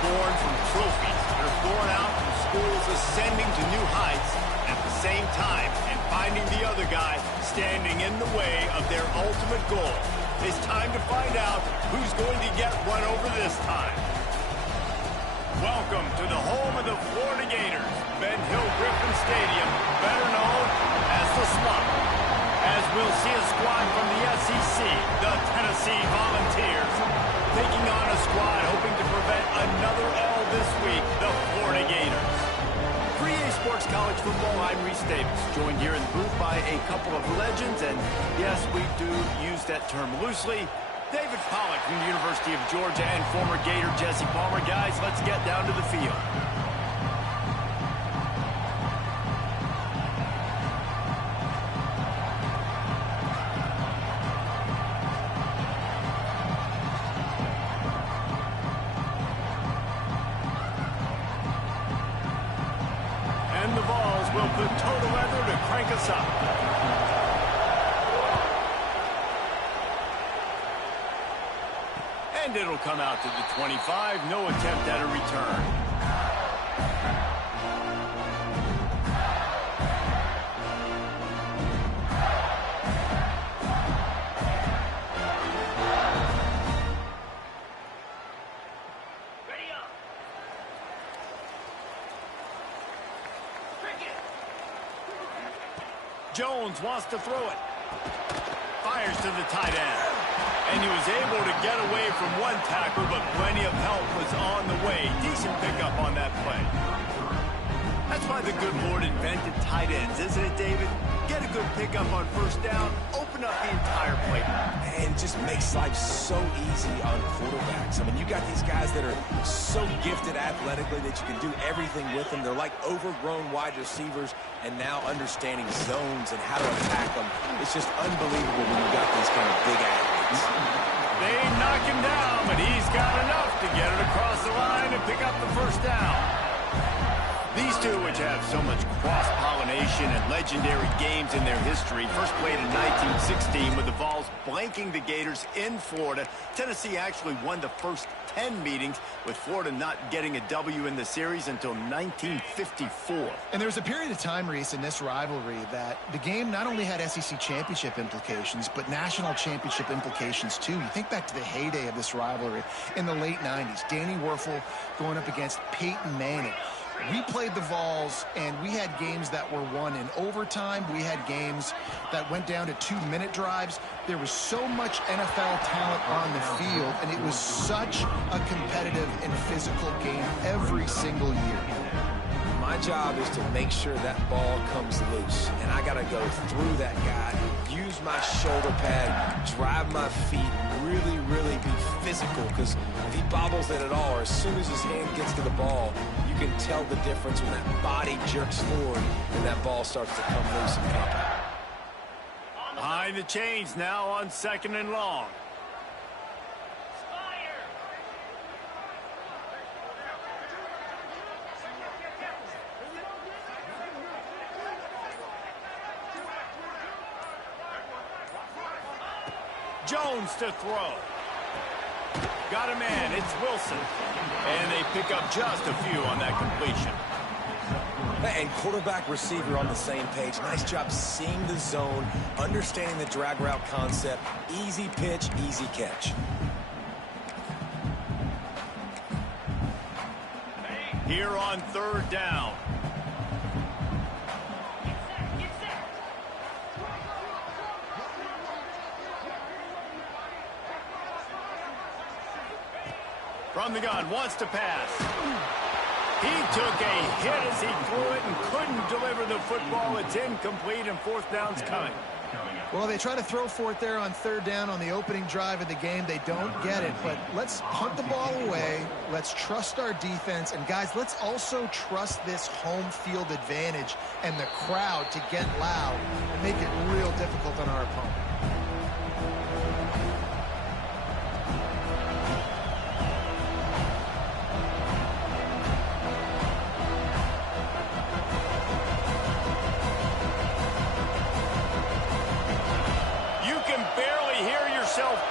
Born from trophies. They're born out from schools ascending to new heights at the same time and finding the other guy standing in the way of their ultimate goal. It's time to find out who's going to get one over this time. Welcome to the home of the Florida Gators, Ben Hill Griffin Stadium, better known as the Slump. As we'll see a squad from the SEC, the Tennessee Volunteers, taking on a squad hoping to prevent another L this week, the Florida Gators. For EA Sports College Football, I'm Reese Davis, joined here in the booth by a couple of legends, and yes, we do use that term loosely. David Pollack from the University of Georgia and former Gator Jesse Palmer. Guys, let's get down to the field. And the Vols will put toe to leather to crank us up. And it'll come out to the 25. No attempt at a return. Jones wants to throw it. Fires to the tight end. And he was able to get away from one tackle, but plenty of help was on the way. Decent pickup on that play. That's why the good Lord invented tight ends, isn't it, David? Get a good pickup on first down, open up the entire play. And just makes life so easy on quarterbacks. I mean, you got these guys that are so gifted athletically that you can do everything with them. They're like overgrown wide receivers, and now understanding zones and how to attack them. It's just unbelievable when you got these kind of big athletes. They knock him down, but he's got enough to get it across the line and pick up the first down. These two, which have so much cross-pollination and legendary games in their history, first played in 1916 with the Vols blanking the Gators in Florida. Tennessee actually won the first 10 meetings, with Florida not getting a W in the series until 1954. And there was a period of time, Reese, in this rivalry that the game not only had SEC championship implications, but national championship implications too. You think back to the heyday of this rivalry in the late 90s. Danny Werfel going up against Peyton Manning. We played the Vols, and we had games that were won in overtime. We had games that went down to 2-minute drives. There was so much NFL talent on the field, and it was such a competitive and physical game every single year. My job is to make sure that ball comes loose, and I got to go through that guy, use my shoulder pad, drive my feet, really be physical, because if he bobbles it at all, or as soon as his hand gets to the ball, you can tell the difference when that body jerks forward and that ball starts to come loose and come. Behind the chains now on 2nd and long. Jones to throw. Got a man, it's Wilson. And they pick up just a few on that completion. And quarterback receiver on the same page. Nice job seeing the zone, understanding the drag route concept. Easy pitch, easy catch. Here on 3rd down. From the gun, wants to pass. He took a hit as he threw it and couldn't deliver the football. It's incomplete, and 4th down's coming. Well, they try to throw for it there on third down on the opening drive of the game. They don't get it, but let's punt the ball away. Let's trust our defense. And, guys, let's also trust this home field advantage and the crowd to get loud and make it real difficult on our opponent.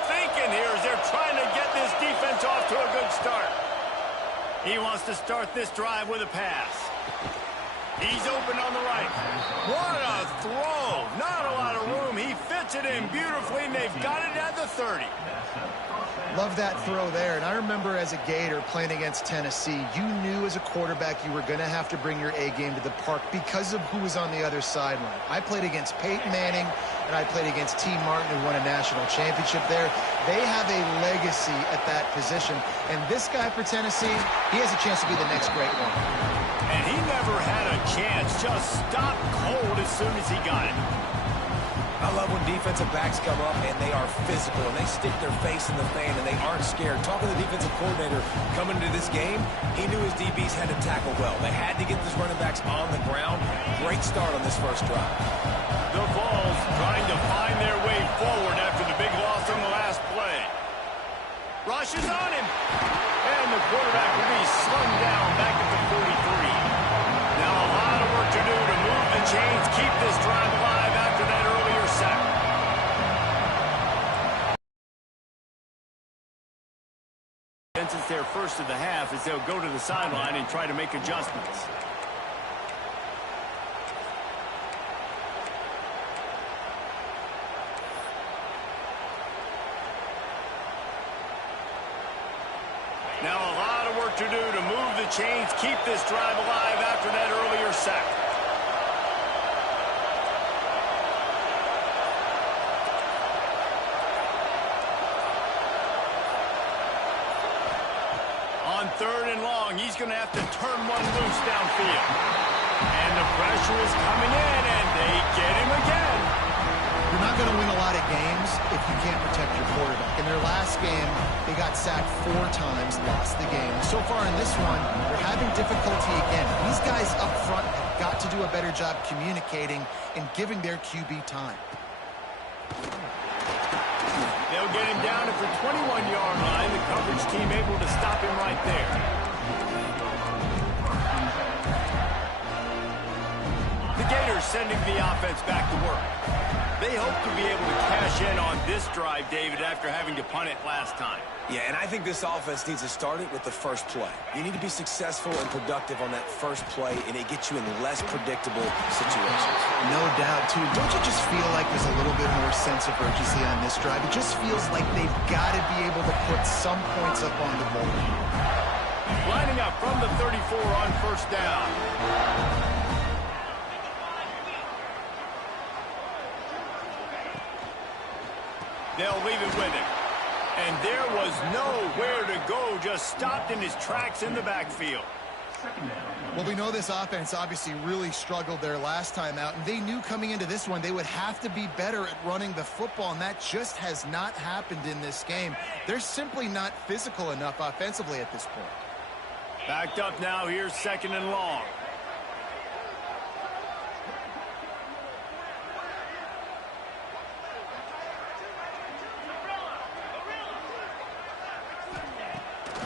Thinking here as they're trying to get this defense off to a good start. He wants to start this drive with a pass. He's open on the right. What a throw. Not a lot of room. He fits it in beautifully, and they've got it at the 30. Love that throw there. And I remember as a Gator playing against Tennessee, you knew as a quarterback you were going to have to bring your A game to the park because of who was on the other sideline. I played against Peyton Manning, and I played against T. Martin, who won a national championship there. They have a legacy at that position. And this guy for Tennessee, he has a chance to be the next great one. And he never had a chance. Just stopped cold as soon as he got it. I love when defensive backs come up and they are physical and they stick their face in the fan and they aren't scared. Talking to the defensive coordinator coming into this game, he knew his DBs had to tackle well. They had to get these running backs on the ground. Great start on this first drive. The Vols trying to find their way forward after the big loss on the last play. Rush is on him. And the quarterback will be slung down back at the 43. Now a lot of work to do to move the chains, keep this drive alive after that earlier sack. It's their first of the half as they'll go to the sideline and try to make adjustments. Now a lot of work to do to move the chains, keep this drive alive after that earlier sack. On third and long, he's going to have to turn one loose downfield. And the pressure is coming in, and they get him again. You're not going to win a lot of games if you can't protect your quarterback. In their last game, they got sacked 4 times, lost the game. So far in this one, they're having difficulty again. These guys up front have got to do a better job communicating and giving their QB time. They'll get him down at the 21-yard line. The coverage team able to stop him right there. The Gators sending the offense back to work. They hope to be able to cash in on this drive, David, after having to punt it last time. Yeah, and I think this offense needs to start it with the first play. You need to be successful and productive on that first play, and it gets you in less predictable situations. No doubt, too. Don't you just feel like there's a little bit more sense of urgency on this drive? It just feels like they've got to be able to put some points up on the board. Lining up from the 34 on first down. They'll leave it with him. And there was nowhere to go, just stopped in his tracks in the backfield. Well, we know this offense obviously really struggled their last time out, and they knew coming into this one they would have to be better at running the football, and that just has not happened in this game. They're simply not physical enough offensively at this point. Backed up now, here's second and long.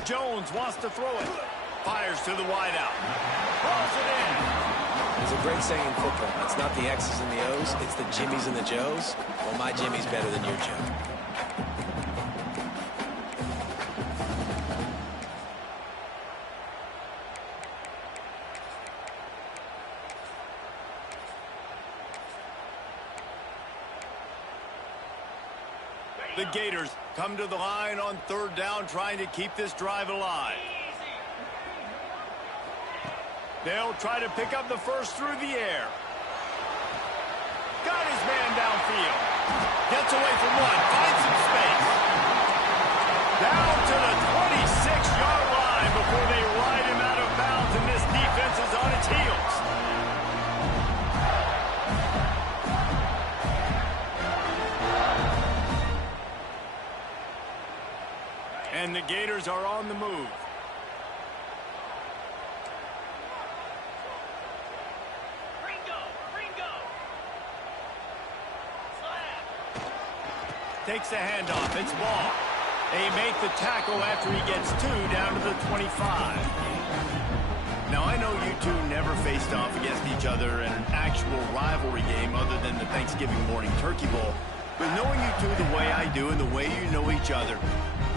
Jones wants to throw it. Fires to the wideout. Throws it in. There's a great saying in football. It's not the X's and the O's, it's the Jimmies and the Joes. Well, my Jimmy's better than your Joe. The Gators come to the line on third down, trying to keep this drive alive. They'll try to pick up the first through the air. Got his man downfield. Gets away from one, finds some space. Down to the 26-yard line before they ride him out of bounds, and this defense is on its heels. And the Gators are on the move. Takes the handoff. It's ball. They make the tackle after he gets 2 down to the 25. Now, I know you two never faced off against each other in an actual rivalry game other than the Thanksgiving morning turkey bowl. But knowing you two the way I do and the way you know each other,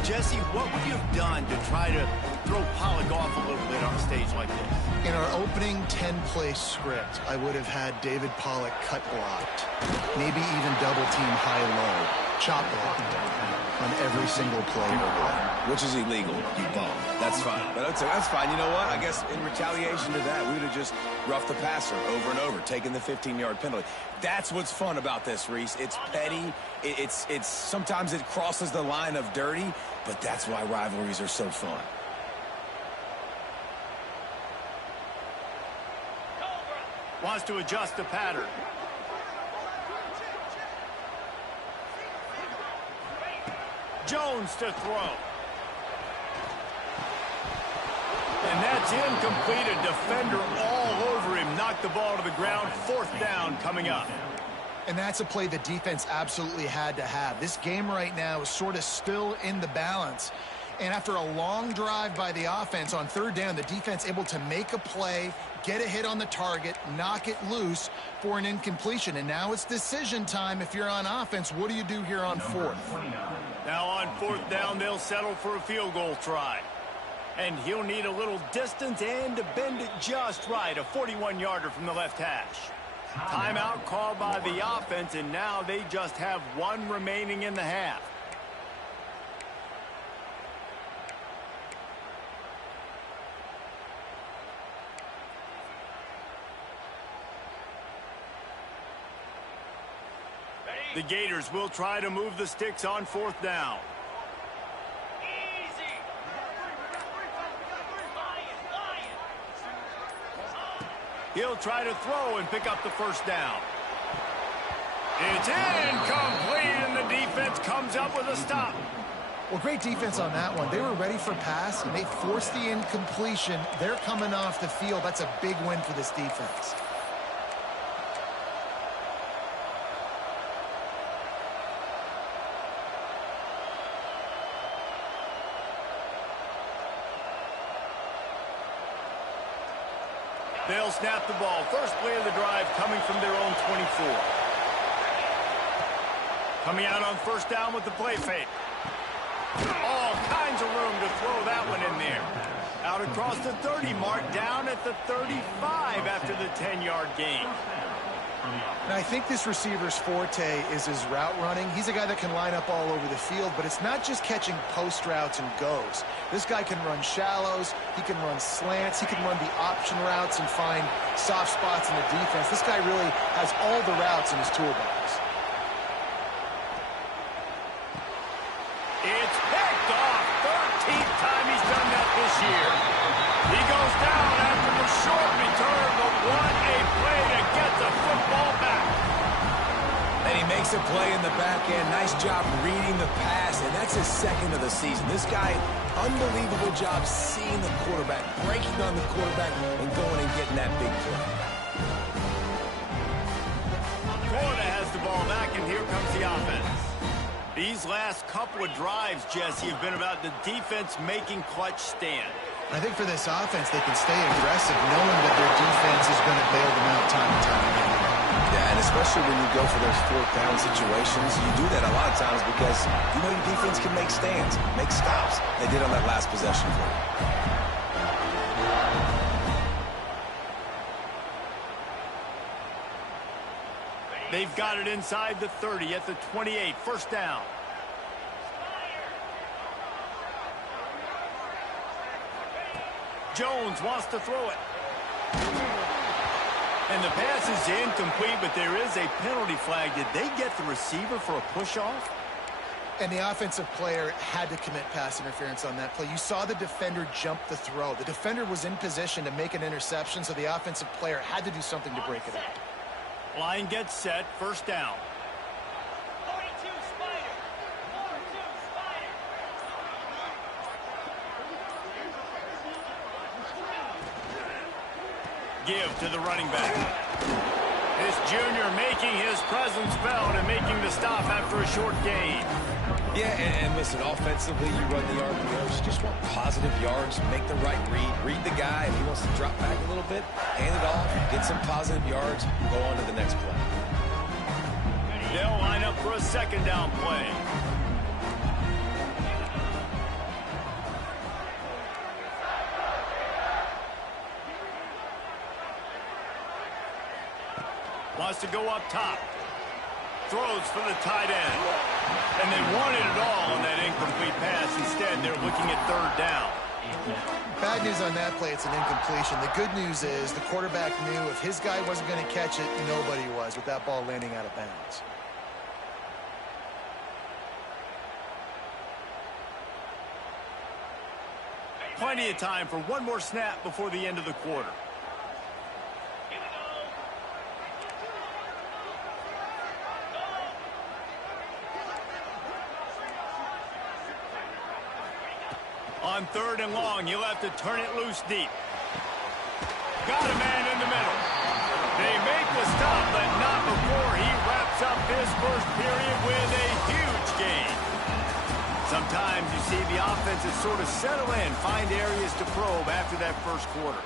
Jesse, what would you have done to try to throw Pollock off a little bit on a stage like this? In our opening 10-play script, I would have had David Pollock cut blocked, maybe even double team high-low. Chop block on every single play. Which is illegal, you bum. That's fine. But that's fine. You know what? I guess in retaliation to that, we would have just roughed the passer over and over, taking the 15-yard penalty. That's what's fun about this, Reese. It's petty. It's sometimes it crosses the line of dirty, but that's why rivalries are so fun. Wants to adjust the pattern. Jones to throw. And that's incomplete. A defender all over him. Knocked the ball to the ground. 4th down coming up. And that's a play the defense absolutely had to have. This game right now is sort of still in the balance. And after a long drive by the offense on 3rd down, the defense able to make a play, get a hit on the target, knock it loose for an incompletion. And now it's decision time. If you're on offense, what do you do here on 4th? Now on 4th down, they'll settle for a field goal try. And he'll need a little distance and to bend it just right. A 41-yarder from the left hash. Timeout called by the offense, and now they just have 1 remaining in the half. The Gators will try to move the sticks on 4th down. He'll try to throw and pick up the 1st down. It's incomplete, and the defense comes up with a stop. Well, great defense on that one. They were ready for pass, and they forced the incompletion. They're coming off the field. That's a big win for this defense. They'll snap the ball. First play of the drive coming from their own 24. Coming out on 1st down with the play fake. All kinds of room to throw that one in there. Out across the 30 mark, down at the 35 after the 10-yard gain. Now, I think this receiver's forte is his route running. He's a guy that can line up all over the field, but it's not just catching post routes and goes. This guy can run shallows, he can run slants, he can run the option routes and find soft spots in the defense. This guy really has all the routes in his toolbox. It's picked off. 13th time he's done that this year. He goes down after the short return, but what a play to get the football back. And he makes a play in the back end. Nice job reading the pass, and that's his 2nd of the season. This guy, unbelievable job seeing the quarterback, breaking on the quarterback, and going and getting that big play. Florida has the ball back, and here comes the offense. These last couple of drives, Jesse, have been about the defense making clutch stand. I think for this offense, they can stay aggressive knowing that their defense is going to bail them out time and time again. Yeah, and especially when you go for those 4th down situations, you do that a lot of times because you know your defense can make stands, make stops. They did on that last possession for you. They've got it inside the 30 at the 28. 1st down. Jones wants to throw it. And the pass is incomplete, but there is a penalty flag. Did they get the receiver for a push-off? And the offensive player had to commit pass interference on that play. You saw the defender jump the throw. The defender was in position to make an interception, so the offensive player had to do something to break it up. Line gets set. 1st down. give to the running back. This junior making his presence felt and making the stop after a short gain. Yeah, and listen, offensively, you run the RPOs. You just want positive yards, make the right read. Read the guy. If he wants to drop back a little bit, hand it off, get some positive yards, go on to the next play. They'll line up for a second down play. Wants to go up top. Throws for the tight end. And they wanted it all on that incomplete pass. Instead, they're looking at third down. Bad news on that play, it's an incompletion. The good news is the quarterback knew if his guy wasn't going to catch it, nobody was with that ball landing out of bounds. Plenty of time for one more snap before the end of the quarter. On third and long, you'll have to turn it loose deep. Got a man in the middle. They make the stop, but not before he wraps up his first period with a huge gain. Sometimes you see the offenses sort of settle in, find areas to probe after that first quarter.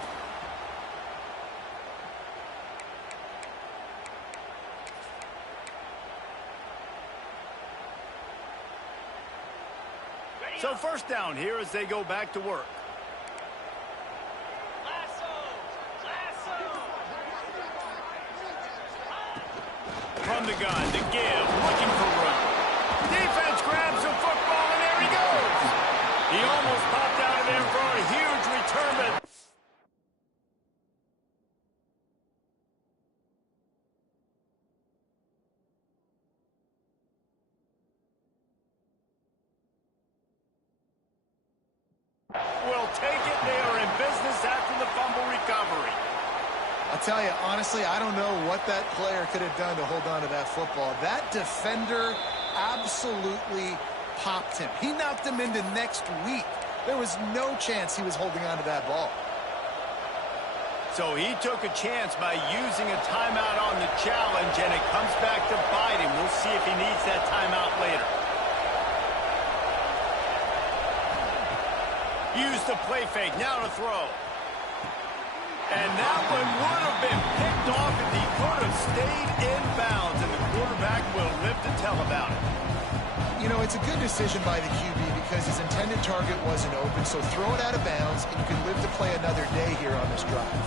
So first down here as they go back to work. From the gun to give, looking for room. Defense grabs the football, and there he goes. He almost popped out of there for a huge return, but will take it. They are in business after the fumble recovery. I'll tell you, honestly, I don't know what that player could have done to hold on to that football. That defender absolutely popped him. He knocked him into next week. There was no chance he was holding on to that ball. So he took a chance by using a timeout on the challenge, and it comes back to bite him. We'll see if he needs that timeout later. Use the play fake, now to throw. And that one would have been picked off if he could have stayed in bounds, and the quarterback will live to tell about it. You know, it's a good decision by the QB because his intended target wasn't open, so throw it out of bounds, and you can live to play another day here on this drive.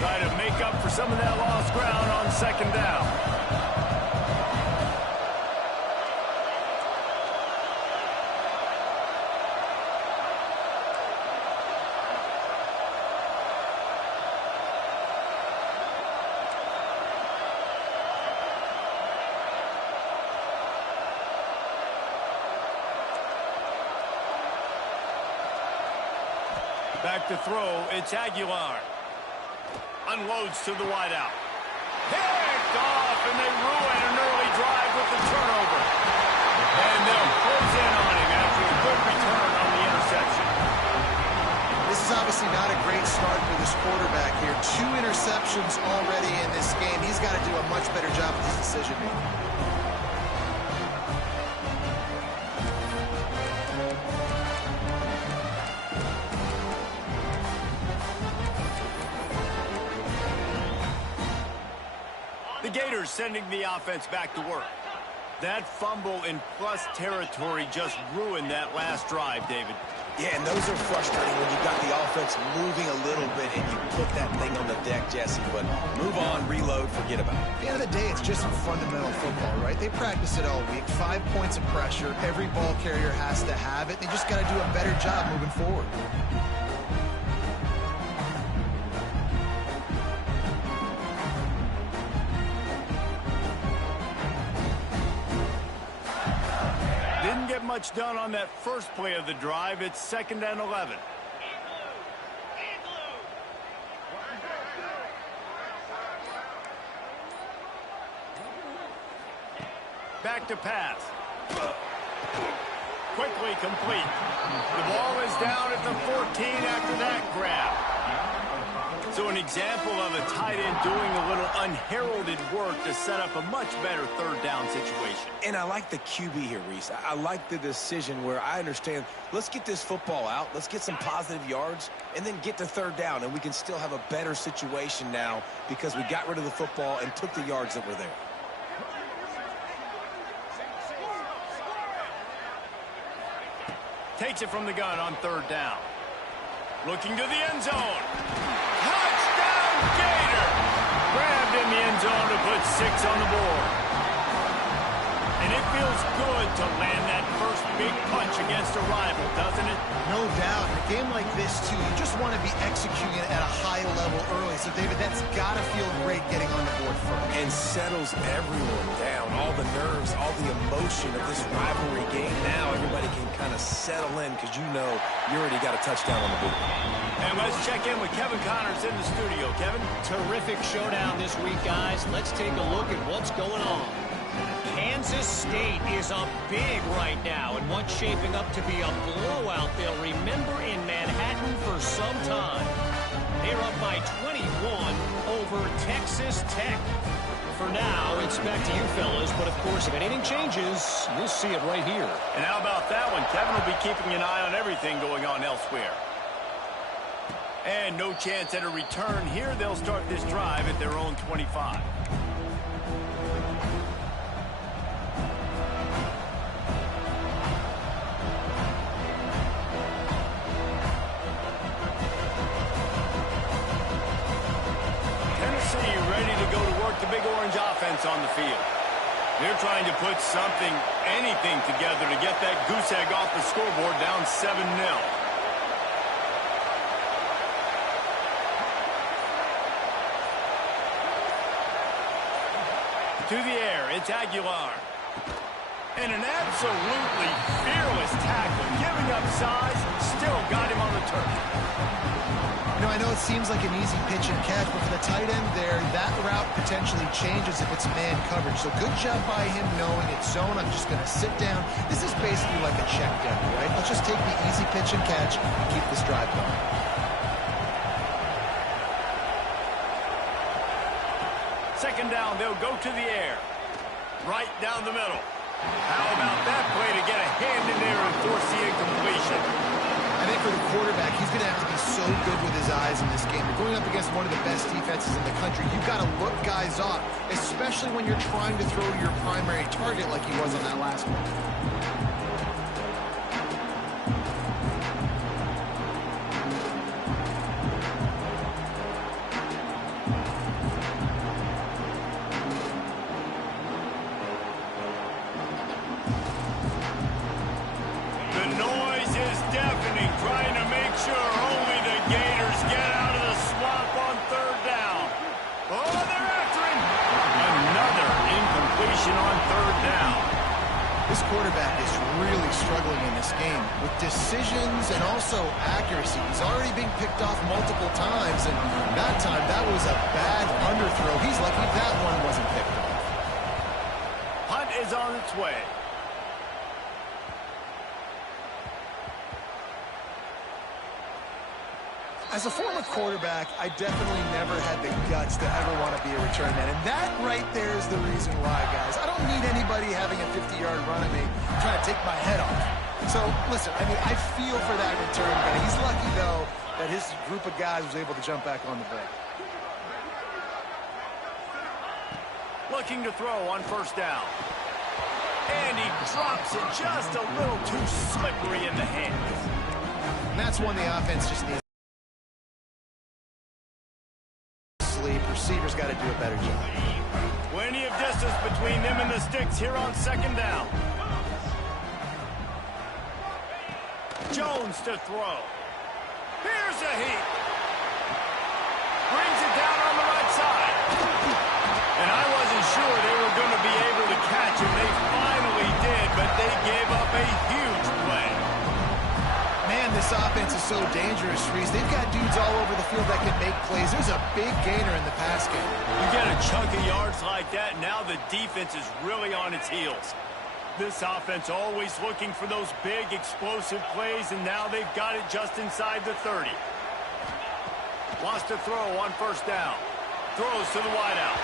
Try to make up for some of that lost ground on second down. Back to throw, it's Aguilar. Unloads to the wideout. Picked off, and they ruin an early drive with the turnover. And they'll close in on him after a good return on the interception. This is obviously not a great start for this quarterback here. 2 interceptions already in this game. He's got to do a much better job with his decision-making. The Gators sending the offense back to work. That fumble in plus territory just ruined that last drive, David. Yeah, and those are frustrating when you got the offense moving a little bit and you put that thing on the deck, Jesse. But move on, reload, forget about it. At the end of the day, it's just some fundamental football, right? They practice it all week. 5 points of pressure. Every ball carrier has to have it. They just got to do a better job moving forward. Didn't get much done on that first play of the drive. It's 2nd and 11. Back to pass. quickly complete. The ball is down at the 14 after that grab. So an example of a tight end doing a little unheralded work to set up a much better third down situation. And I like the QB here, Reese. I like the decision where I understand, let's get this football out, let's get some positive yards, and then get to third down, and we can still have a better situation now because we got rid of the football and took the yards that were there. Takes it from the gun on third down. Looking to the end zone. Touchdown, Gator! Grabbed in the end zone to put 6 on the board. And it feels good to land that first big punch against a rival, doesn't it? No doubt. In a game like this, too, you just want to be executing it at a high level early. So, David, that's got to feel great getting on the board first. And settles everyone down. All the nerves, all the emotion of this rivalry game. Now everybody can kind of settle in because you know you already got a touchdown on the board. And let's check in with Kevin Connors in the studio. Kevin? Terrific showdown this week, guys. Let's take a look at what's going on. Kansas State is up big right now, and what's shaping up to be a blowout they'll remember in Manhattan for some time. They're up by 21 over Texas Tech. For now, it's back to you fellas, but of course, if anything changes, you'll see it right here. And how about that one? Kevin will be keeping an eye on everything going on elsewhere. And no chance at a return here. They'll start this drive at their own 25. Ready to go to work the Big Orange offense on the field. They're trying to put something, anything together to get that goose egg off the scoreboard down 7-0. To the air, it's Aguilar. And an absolutely fearless tackle, giving up size, still got him on the turf. You know, I know it seems like an easy pitch and catch, but for the tight end there, that route potentially changes if it's man coverage. So good job by him knowing it's zone. I'm just going to sit down. This is basically like a check down, right? Let's just take the easy pitch and catch and keep this drive going. Second down, they'll go to the air. Right down the middle. How about that play to get a hand in there and force the incompletion? I think for the quarterback, he's going to have to be so good with his eyes in this game. You're going up against one of the best defenses in the country. You've got to look guys off, especially when you're trying to throw your primary target like he was on that last one. Trying to make sure only the Gators get out of the swamp on third down. Oh, they're after him. Another incompletion on third down. This quarterback is really struggling in this game with decisions and also accuracy. He's already been picked off multiple times, and that time that was a bad underthrow. He's lucky that one wasn't picked off. Hunt is on its way. As a former quarterback, I definitely never had the guts to ever want to be a return man. And that right there is the reason why, guys. I don't need anybody having a 50-yard run at me trying to take my head off. So, listen, I mean, I feel for that return guy. He's lucky, though, that his group of guys was able to jump back on the break. Looking to throw on first down. And he drops it just a little too slippery in the hands. And that's one the offense just needs. Receivers got to do a better job. Plenty of distance between them and the sticks here on second down. Jones to throw. Here's a heat. Brings it down on the right side. And I wasn't sure they were going to be able to catch him. They finally did, but they gave up a huge play. Man, this offense is so dangerous, Reese. They've got dudes all over the field that can make plays. There's a big gainer in the pass game. You get a chunk of yards like that, now the defense is really on its heels. This offense always looking for those big, explosive plays, and now they've got it just inside the 30. Wants to throw on first down. Throws to the wideout.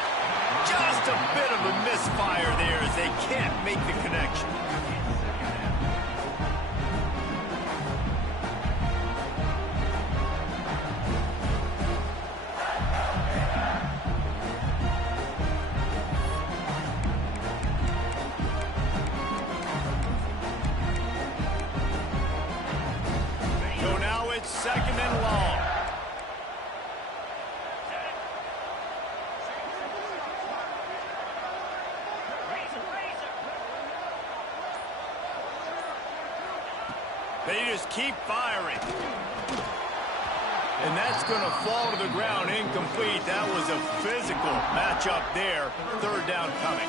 Just a bit of a misfire there as they can't make the connection. So now it's second and long. They just keep firing. And that's going to fall to the ground incomplete. That was a physical matchup there. Third down coming.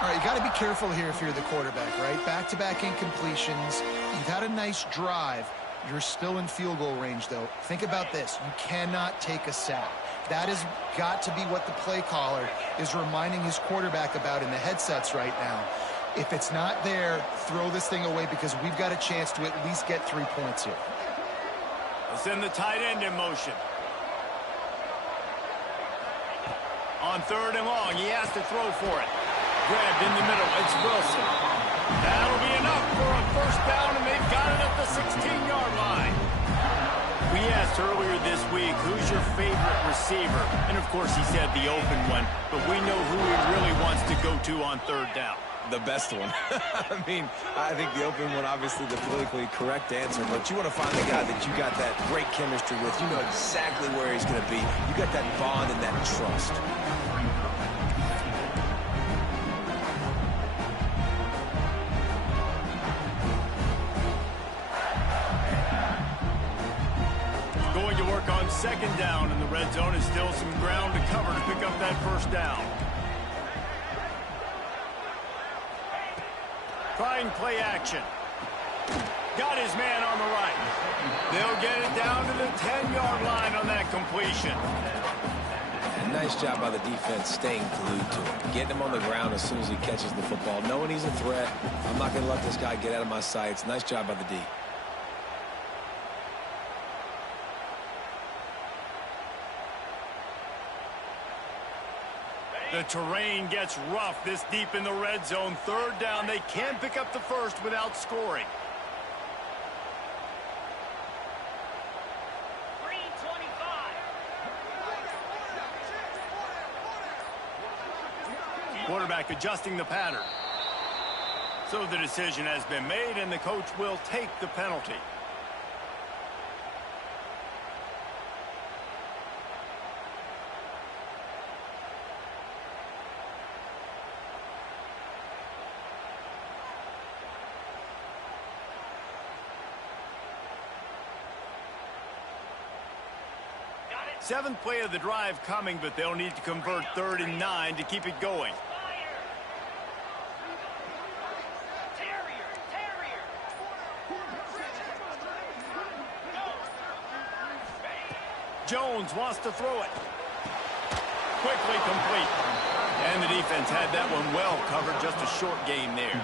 All right, you got to be careful here if you're the quarterback, right? Back-to-back incompletions. You've had a nice drive. You're still in field goal range, though. Think about this. You cannot take a sack. That has got to be what the play caller is reminding his quarterback about in the headsets right now. If it's not there, throw this thing away because we've got a chance to at least get 3 points here. Let's send the tight end in motion. On third and long, he has to throw for it. Grabbed in the middle, it's Wilson. That'll be enough for a first down, and they've got it at the 16-yard line. We asked earlier this week, who's your favorite receiver? And, of course, he said the open one, but we know who he really wants to go to on third down. The best one. I mean, I think the open one, obviously the politically correct answer, but you want to find the guy that you got that great chemistry with. You know exactly where he's going to be. You got that bond and that trust. Going to work on second down, and the red zone is still some ground to cover to pick up that first down. Trying play action. Got his man on the right. They'll get it down to the 10-yard line on that completion. And nice job by the defense staying glued to him. Getting him on the ground as soon as he catches the football. Knowing he's a threat. I'm not going to let this guy get out of my sights. Nice job by the D. The terrain gets rough this deep in the red zone. Third down, they can pick up the first without scoring. Quarterback adjusting the pattern. So the decision has been made, and the coach will take the penalty. Seventh play of the drive coming, but they'll need to convert 3rd and 9 to keep it going. Jones wants to throw it. Quickly complete. And the defense had that one well covered. Just a short game there.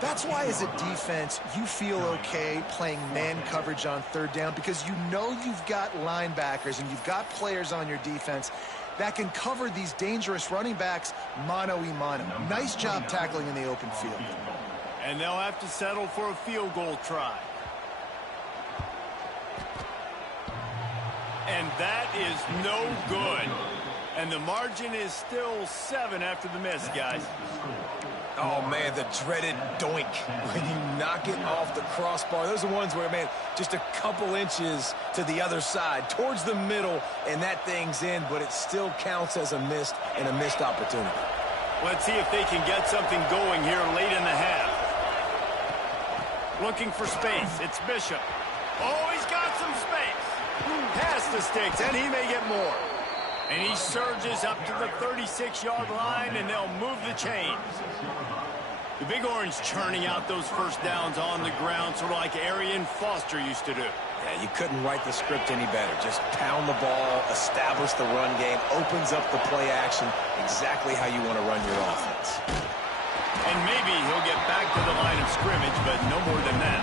That's why, as a defense, you feel okay playing man coverage on third down because you know you've got linebackers and you've got players on your defense that can cover these dangerous running backs mano-a-mano. Nice job tackling in the open field. And they'll have to settle for a field goal try. And that is no good. And the margin is still 7 after the miss, guys. Oh, man, the dreaded doink when you knock it off the crossbar. Those are ones where, man, just a couple inches to the other side, towards the middle, and that thing's in, but it still counts as a missed opportunity. Let's see if they can get something going here late in the half. Looking for space. It's Bishop. Oh, he's got some space. Past the sticks, and he may get more. And he surges up to the 36-yard line, and they'll move the chains. The Big Orange churning out those first downs on the ground, sort of like Arian Foster used to do. Yeah, you couldn't write the script any better. Just pound the ball, establish the run game, opens up the play action, exactly how you want to run your offense. And maybe scrimmage, but no more than that.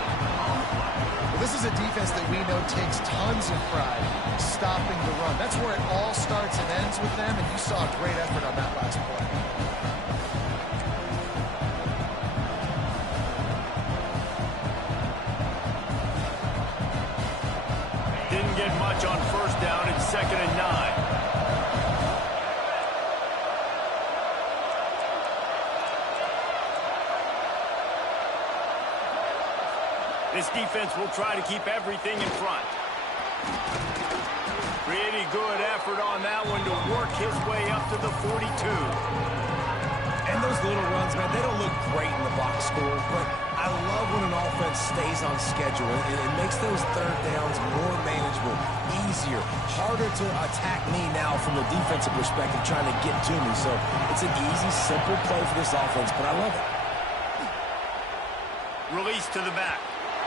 Well, this is a defense that we know takes tons of pride stopping the run. That's where it all starts and ends with them, and you saw a great effort on that last play. Didn't get much on first down. It's 2nd and 9. This defense will try to keep everything in front. Pretty good effort on that one to work his way up to the 42. And those little runs, man, they don't look great in the box score, but I love when an offense stays on schedule. It makes those third downs more manageable, easier, harder to attack me now from the defensive perspective trying to get to me. So it's an easy, simple play for this offense, but I love it. Release to the back.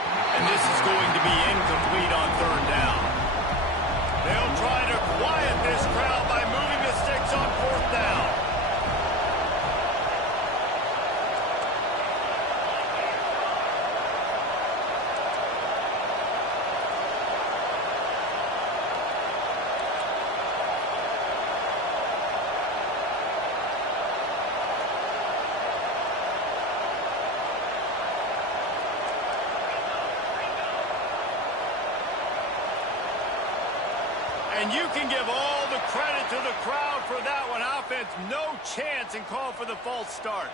And this is going to be incomplete on 3rd down. They'll try to quiet this crowd by moving the sticks on 4th down. And you can give all the credit to the crowd for that one. Offense, no chance, and call for the false start.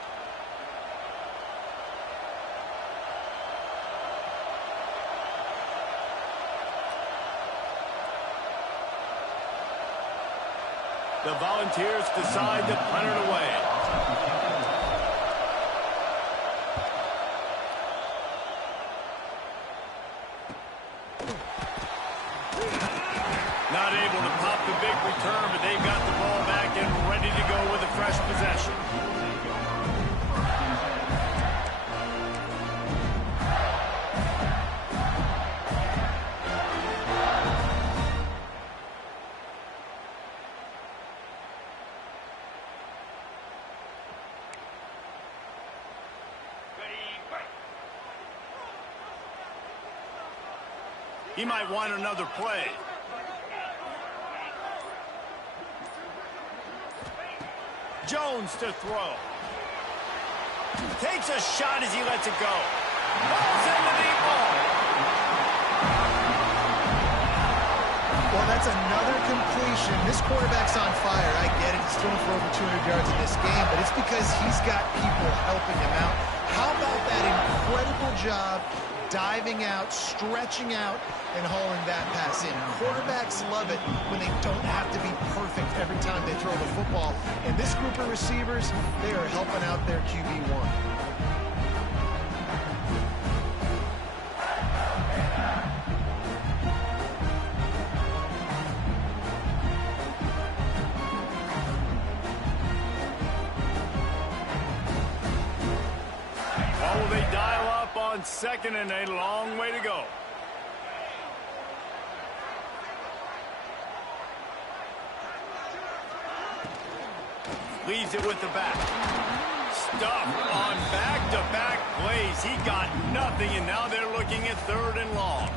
The Volunteers decide to punt it away. Not able to pop the big return, but they've got the ball back and ready to go with a fresh possession. He might want another play. Jones to throw. Takes a shot as he lets it go. Balls in the deep ball. Well, that's another completion. This quarterback's on fire. I get it. He's thrown for over 200 yards in this game, but it's because he's got people helping him out. How about that incredible job diving out, stretching out, and hauling that pass in? Quarterbacks love it when they don't have to be perfect every time they throw the football. And this group of receivers, they are helping out their QB1. Will they dial up on 2nd and a long way to go? Leaves it with the back. Stuffed on back-to-back plays. He got nothing, and now they're looking at 3rd and long.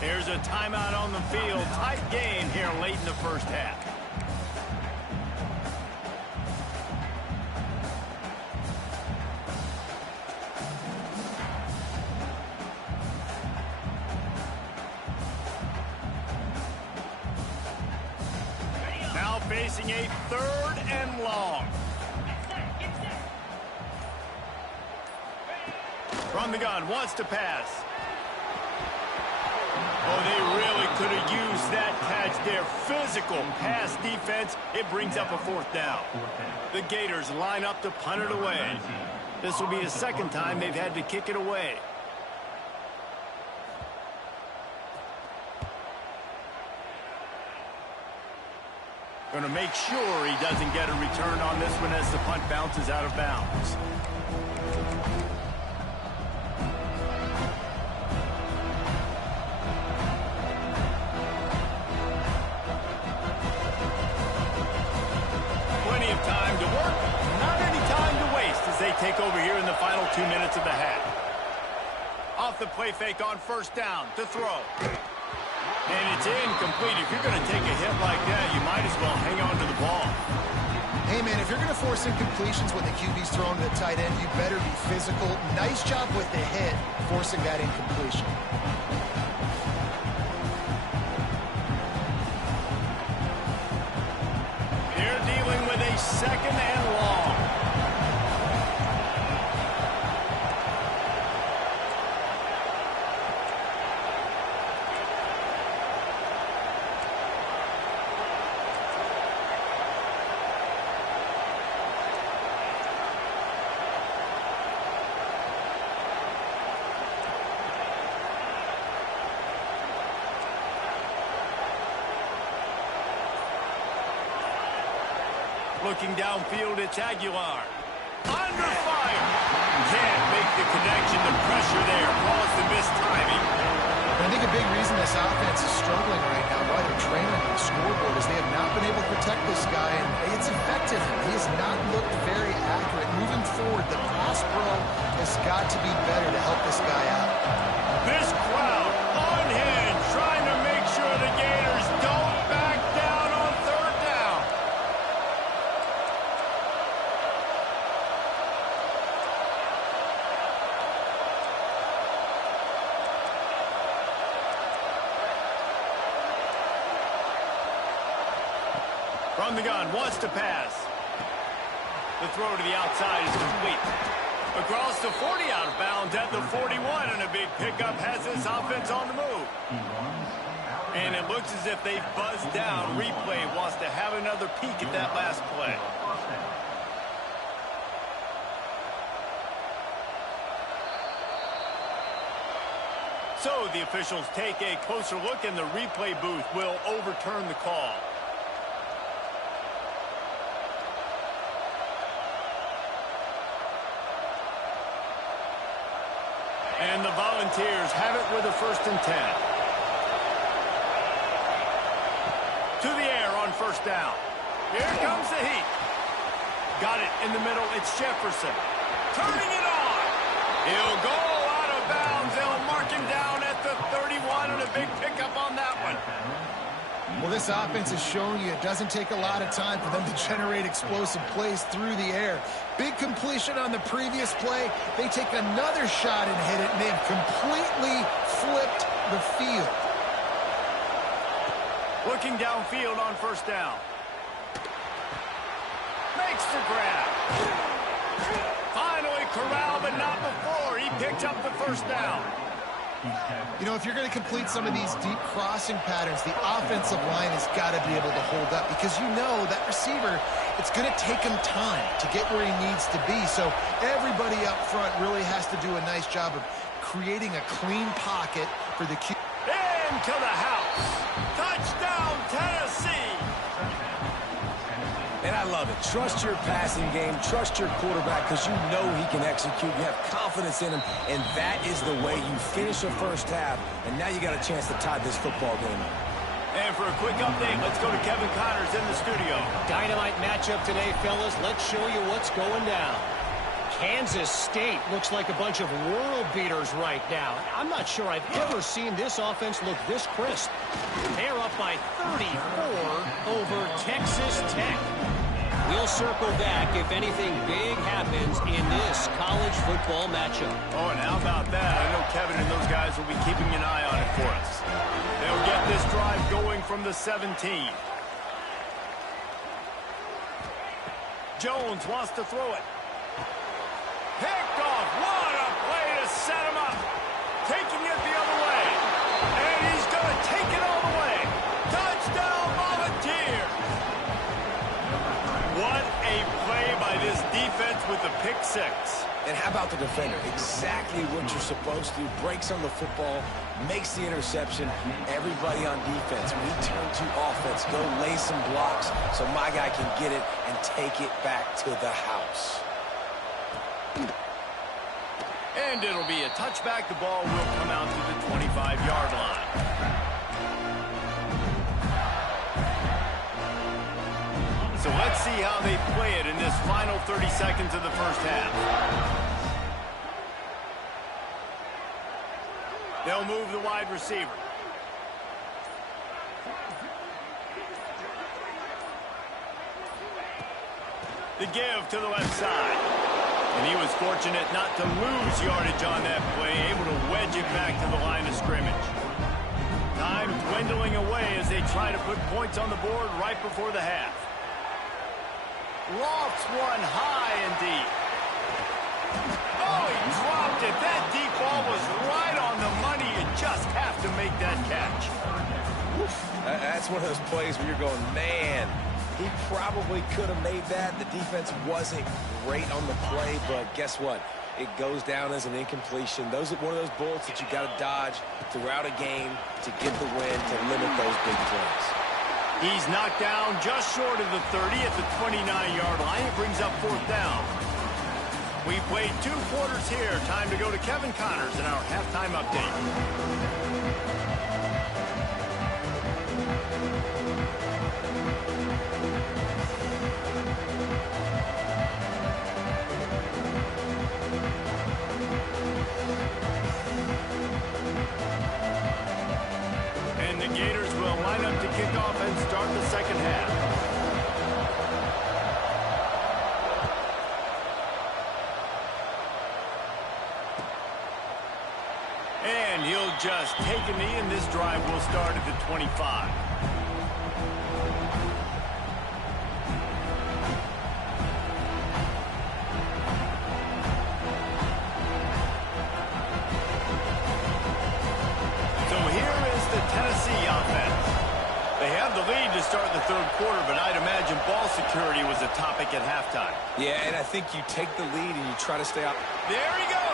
There's a timeout on the field. Tight game here late in the first half. Now facing a 3rd and long. From the gun, wants to pass. Oh, they really could have used that catch there. Physical pass defense. It brings up a 4th down. The Gators line up to punt it away. This will be the 2nd time they've had to kick it away. Going to make sure he doesn't get a return on this one as the punt bounces out of bounds. Plenty of time to work, not any time to waste as they take over here in the final 2 minutes of the half. Off the play fake on first down to throw. And it's incomplete. If you're going to take a hit like that, you might as well hang on to the ball. Hey, man, if you're going to force incompletions when the QB's throwing to the tight end, you better be physical. Nice job with the hit, forcing that incompletion. They're dealing with a second and long. Looking downfield, it's Aguilar. Under fire. Can't make the connection. The pressure there caused the missed timing. I think a big reason this offense is struggling right now, why they're trailing on the scoreboard, is they have not been able to protect this guy, and it's affected him. He has not looked very accurate. Moving forward, the pass pro has got to be better to help this guy out. This crowd unhinged, trying to make sure the Gators don't back down on third down. From the gun, wants to pass. The throw to the outside is complete. Across the 40, out of bounds at the 41, and a big pickup has this offense on the move. And it looks as if they've buzzed down. Replay wants to have another peek at that last play. So the officials take a closer look, and the replay booth will overturn the call. And the Volunteers have it with a 1st and 10. To the air on first down. Here comes the heat. Got it in the middle. It's Jefferson. Turning it on. He'll go out of bounds. They'll mark him down at the 31, and a big pickup on that one. Well, this offense is showing you it doesn't take a lot of time for them to generate explosive plays through the air. Big completion on the previous play. They take another shot and hit it, and they have completely flipped the field. Looking downfield on first down. Makes the grab. Finally corralled, but not before. He picked up the first down. You know, if you're going to complete some of these deep crossing patterns, the offensive line has got to be able to hold up, because you know that receiver, it's going to take him time to get where he needs to be. So everybody up front really has to do a nice job of creating a clean pocket for the QB. Into the house. Touchdown, Tennessee. And I love it. Trust your passing game. Trust your quarterback, because you know he can execute. You have confidence in him, and that is the way you finish the first half. And now you got a chance to tie this football game up. And for a quick update, let's go to Kevin Connors in the studio. Dynamite matchup today, fellas. Let's show you what's going down. Kansas State looks like a bunch of world beaters right now. I'm not sure I've ever seen this offense look this crisp. They're up by 34 over Texas Tech. We'll circle back if anything big happens in this college football matchup. Oh, and how about that? I know Kevin and those guys will be keeping an eye on it for us. They'll get this drive going from the 17. Jones wants to throw it. Picked off. What a play to set him up. Taking it the other way. And he's going to take it all the way. Touchdown, Volunteers. What a play by this defense with the pick six. And how about the defender? Exactly what you're supposed to do. Breaks on the football, makes the interception. Everybody on defense, we turn to offense. Go lay some blocks so my guy can get it and take it back to the house. And it'll be a touchback. The ball will come out to the 25-yard line. So let's see how they play it in this final 30 seconds of the first half. They'll move the wide receiver. The give to the left side. And he was fortunate not to lose yardage on that play, able to wedge it back to the line of scrimmage. Time dwindling away as they try to put points on the board right before the half. Lofts one high and deep. Oh, he dropped it. That deep ball was right on the money. You just have to make that catch. That's one of those plays where you're going, man, he probably could have made that. The defense wasn't great on the play, but guess what? It goes down as an incompletion. Those are one of those bullets that you got to dodge throughout a game to get the win, to limit those big plays. He's knocked down just short of the 30 at the 29-yard line. It brings up 4th down. We played 2 quarters here. Time to go to Kevin Connors in our halftime update. And the Gators will line up to kick off and start the second half. And he'll just take a knee, and this drive will start at the 25. So here is the Tennessee offense. They have the lead to start the 3rd quarter, but I'd imagine ball security was a topic at halftime. Yeah, and I think you take the lead and you try to stay out. There he goes.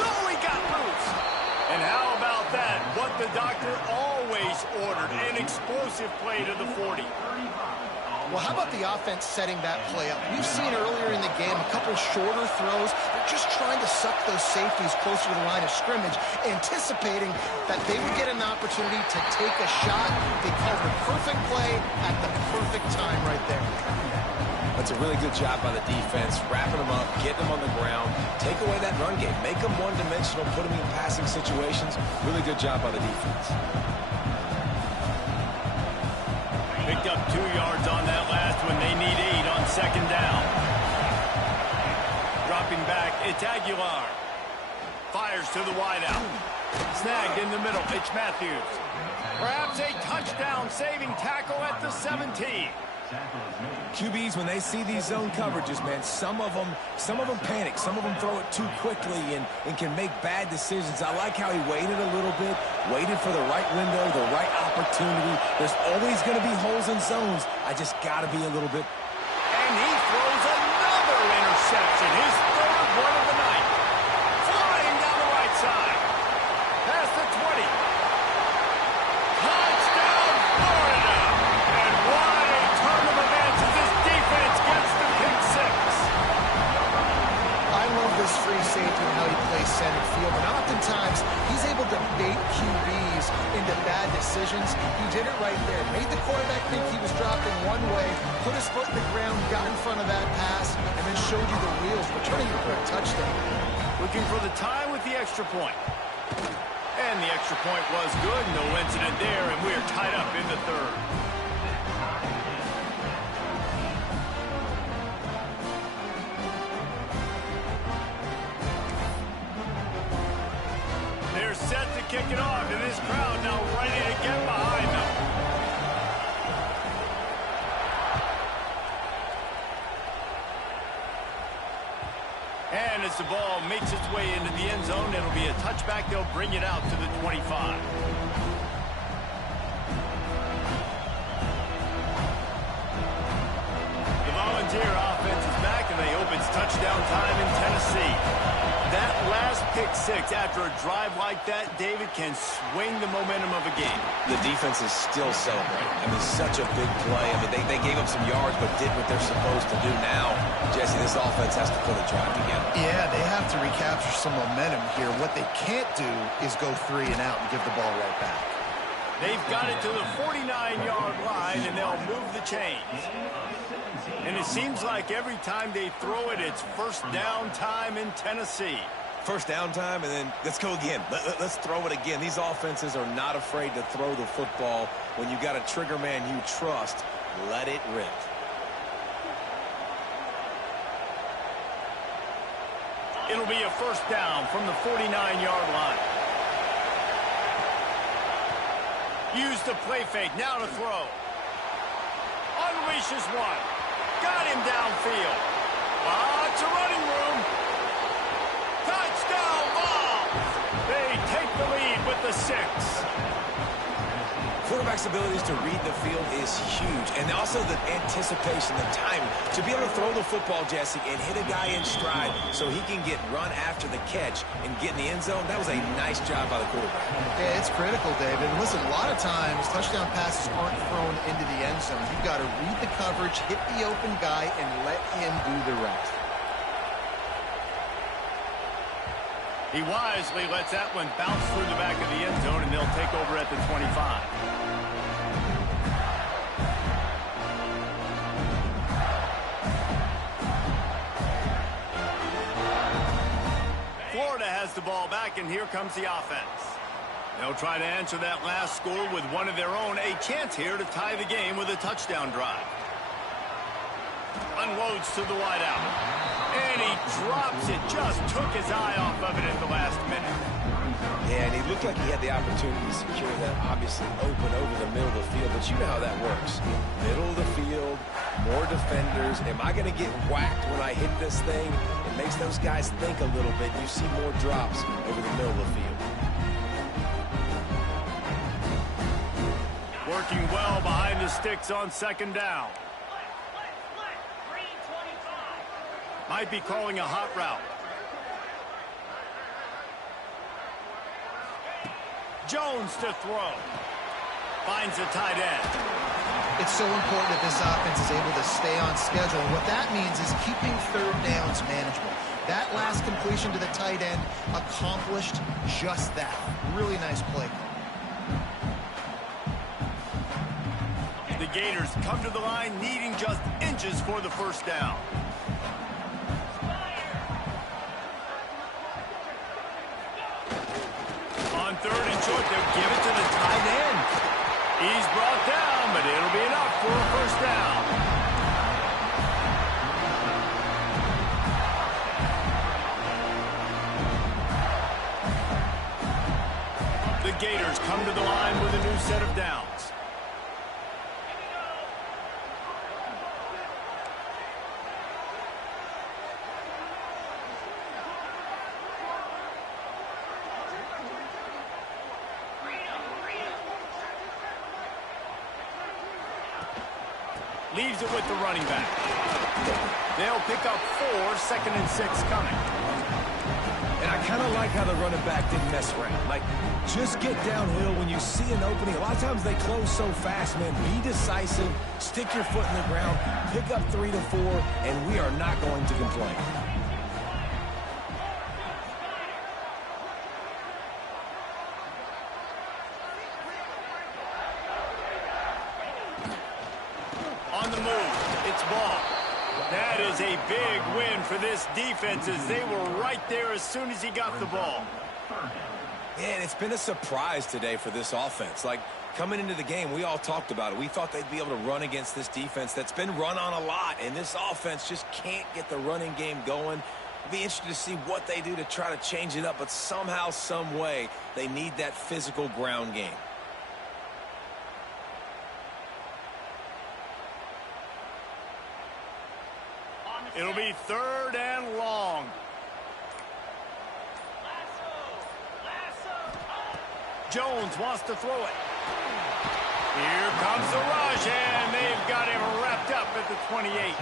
Oh, he got loose. And how about that? What the doctor always ordered, an explosive play to the 40. Well, how about the offense setting that play up? We've seen earlier in the game a couple shorter throws. They're just trying to suck those safeties closer to the line of scrimmage, anticipating that they would get an opportunity to take a shot. They called the perfect play at the perfect time right there. That's a really good job by the defense, wrapping them up, getting them on the ground, take away that run game, make them one-dimensional, put them in passing situations. Really good job by the defense. Picked up 2 yards on that last one. They need 8 on 2nd down. Dropping back, it's Aguilar. Fires to the wideout. Snagged in the middle, it's Matthews. Perhaps a touchdown-saving tackle at the 17. QBs, when they see these zone coverages, man, some of them panic. Some of them throw it too quickly and can make bad decisions. I like how he waited a little bit, waited for the right window, the right opportunity. There's always going to be holes in zones. I just got to be a little bit. And he throws another interception, his 3rd one of the night. Flying down the right side. Past the 20. Touchdown, Florida. And what a turn of events as this defense gets the pick 6. I love this free safety and how he plays center field, and oftentimes he's able to bait QBs into bad decisions. He did it right there. Made the quarterback think he was dropping one way, put his foot in the ground, got in front of that pass, and then showed you the wheels, returning it for a touchdown. Looking for the tie with the extra point. And the extra point was good. No incident there, and we are tied up in the 3rd. They're set to kick it off, and this crowd now ready to get behind them. And as the ball makes its way into the end zone, it'll be a touchback. They'll bring it out to the 25. The Volunteer offense is back, and they hope it's touchdown time in Tennessee. That last pick 6 after a drive like that, David, can swing the momentum of a game. The defense is still celebrating. I mean, such a big play. I mean, they gave up some yards but did what they're supposed to do. Now, Jesse, this offense has to put a drive together. Yeah, they have to recapture some momentum here. What they can't do is go 3 and out and give the ball right back. They've got it to the 49-yard line, and they'll move the chains. And it seems like every time they throw it, it's 1st down time in Tennessee. first down time, and then let's go again. Let's throw it again. These offenses are not afraid to throw the football. When you got a trigger man you trust, let it rip. It'll be a first down from the 49-yard line. Use the play fake. Now to throw. Unleashes one. Got him downfield. Lots of running room. Touchdown ball. They take the lead with the 6. Quarterback's abilities to read the field is huge, and also the anticipation, the timing. To be able to throw the football, Jesse, and hit a guy in stride so he can get run after the catch and get in the end zone, that was a nice job by the quarterback. Yeah, it's critical, David. And listen, a lot of times touchdown passes aren't thrown into the end zone. You've got to read the coverage, hit the open guy, and let him do the rest. He wisely lets that one bounce through the back of the end zone, and they'll take over at the 25. Florida has the ball back, and here comes the offense. They'll try to answer that last score with one of their own. A chance here to tie the game with a touchdown drive. Unloads to the wideout. And he drops it. Just took his eye off of it in the last minute. Yeah, and he looked like he had the opportunity to secure that, obviously open over the middle of the field, but you know how that works. Middle of the field, more defenders. Am I going to get whacked when I hit this thing? It makes those guys think a little bit. You see more drops over the middle of the field. Working well behind the sticks on second down. Might be calling a hot route. Jones to throw. Finds a tight end. It's so important that this offense is able to stay on schedule. And what that means is keeping third downs manageable. That last completion to the tight end accomplished just that. Really nice play. The Gators come to the line needing just inches for the first down. On third and short, they'll give it to the tight end. He's brought down, but it'll be enough for a first down. The Gators come to the line with a new set of downs. Leaves it with the running back. They'll pick up 4, 2nd and 6 coming. And I kind of like how the running back didn't mess around. Like, just get downhill when you see an opening. A lot of times they close so fast, man. Be decisive, stick your foot in the ground, pick up 3 to 4, and we are not going to complain. On the move, it's ball. That is a big win for this defense as they were right there as soon as he got the ball. Yeah, and it's been a surprise today for this offense. Like, coming into the game, we all talked about it. We thought they'd be able to run against this defense that's been run on a lot, and this offense just can't get the running game going. It'll be interesting to see what they do to try to change it up, but somehow, some way, they need that physical ground game. It'll be 3rd and long. Jones wants to throw it. Here comes the rush, and they've got him wrapped up at the 28.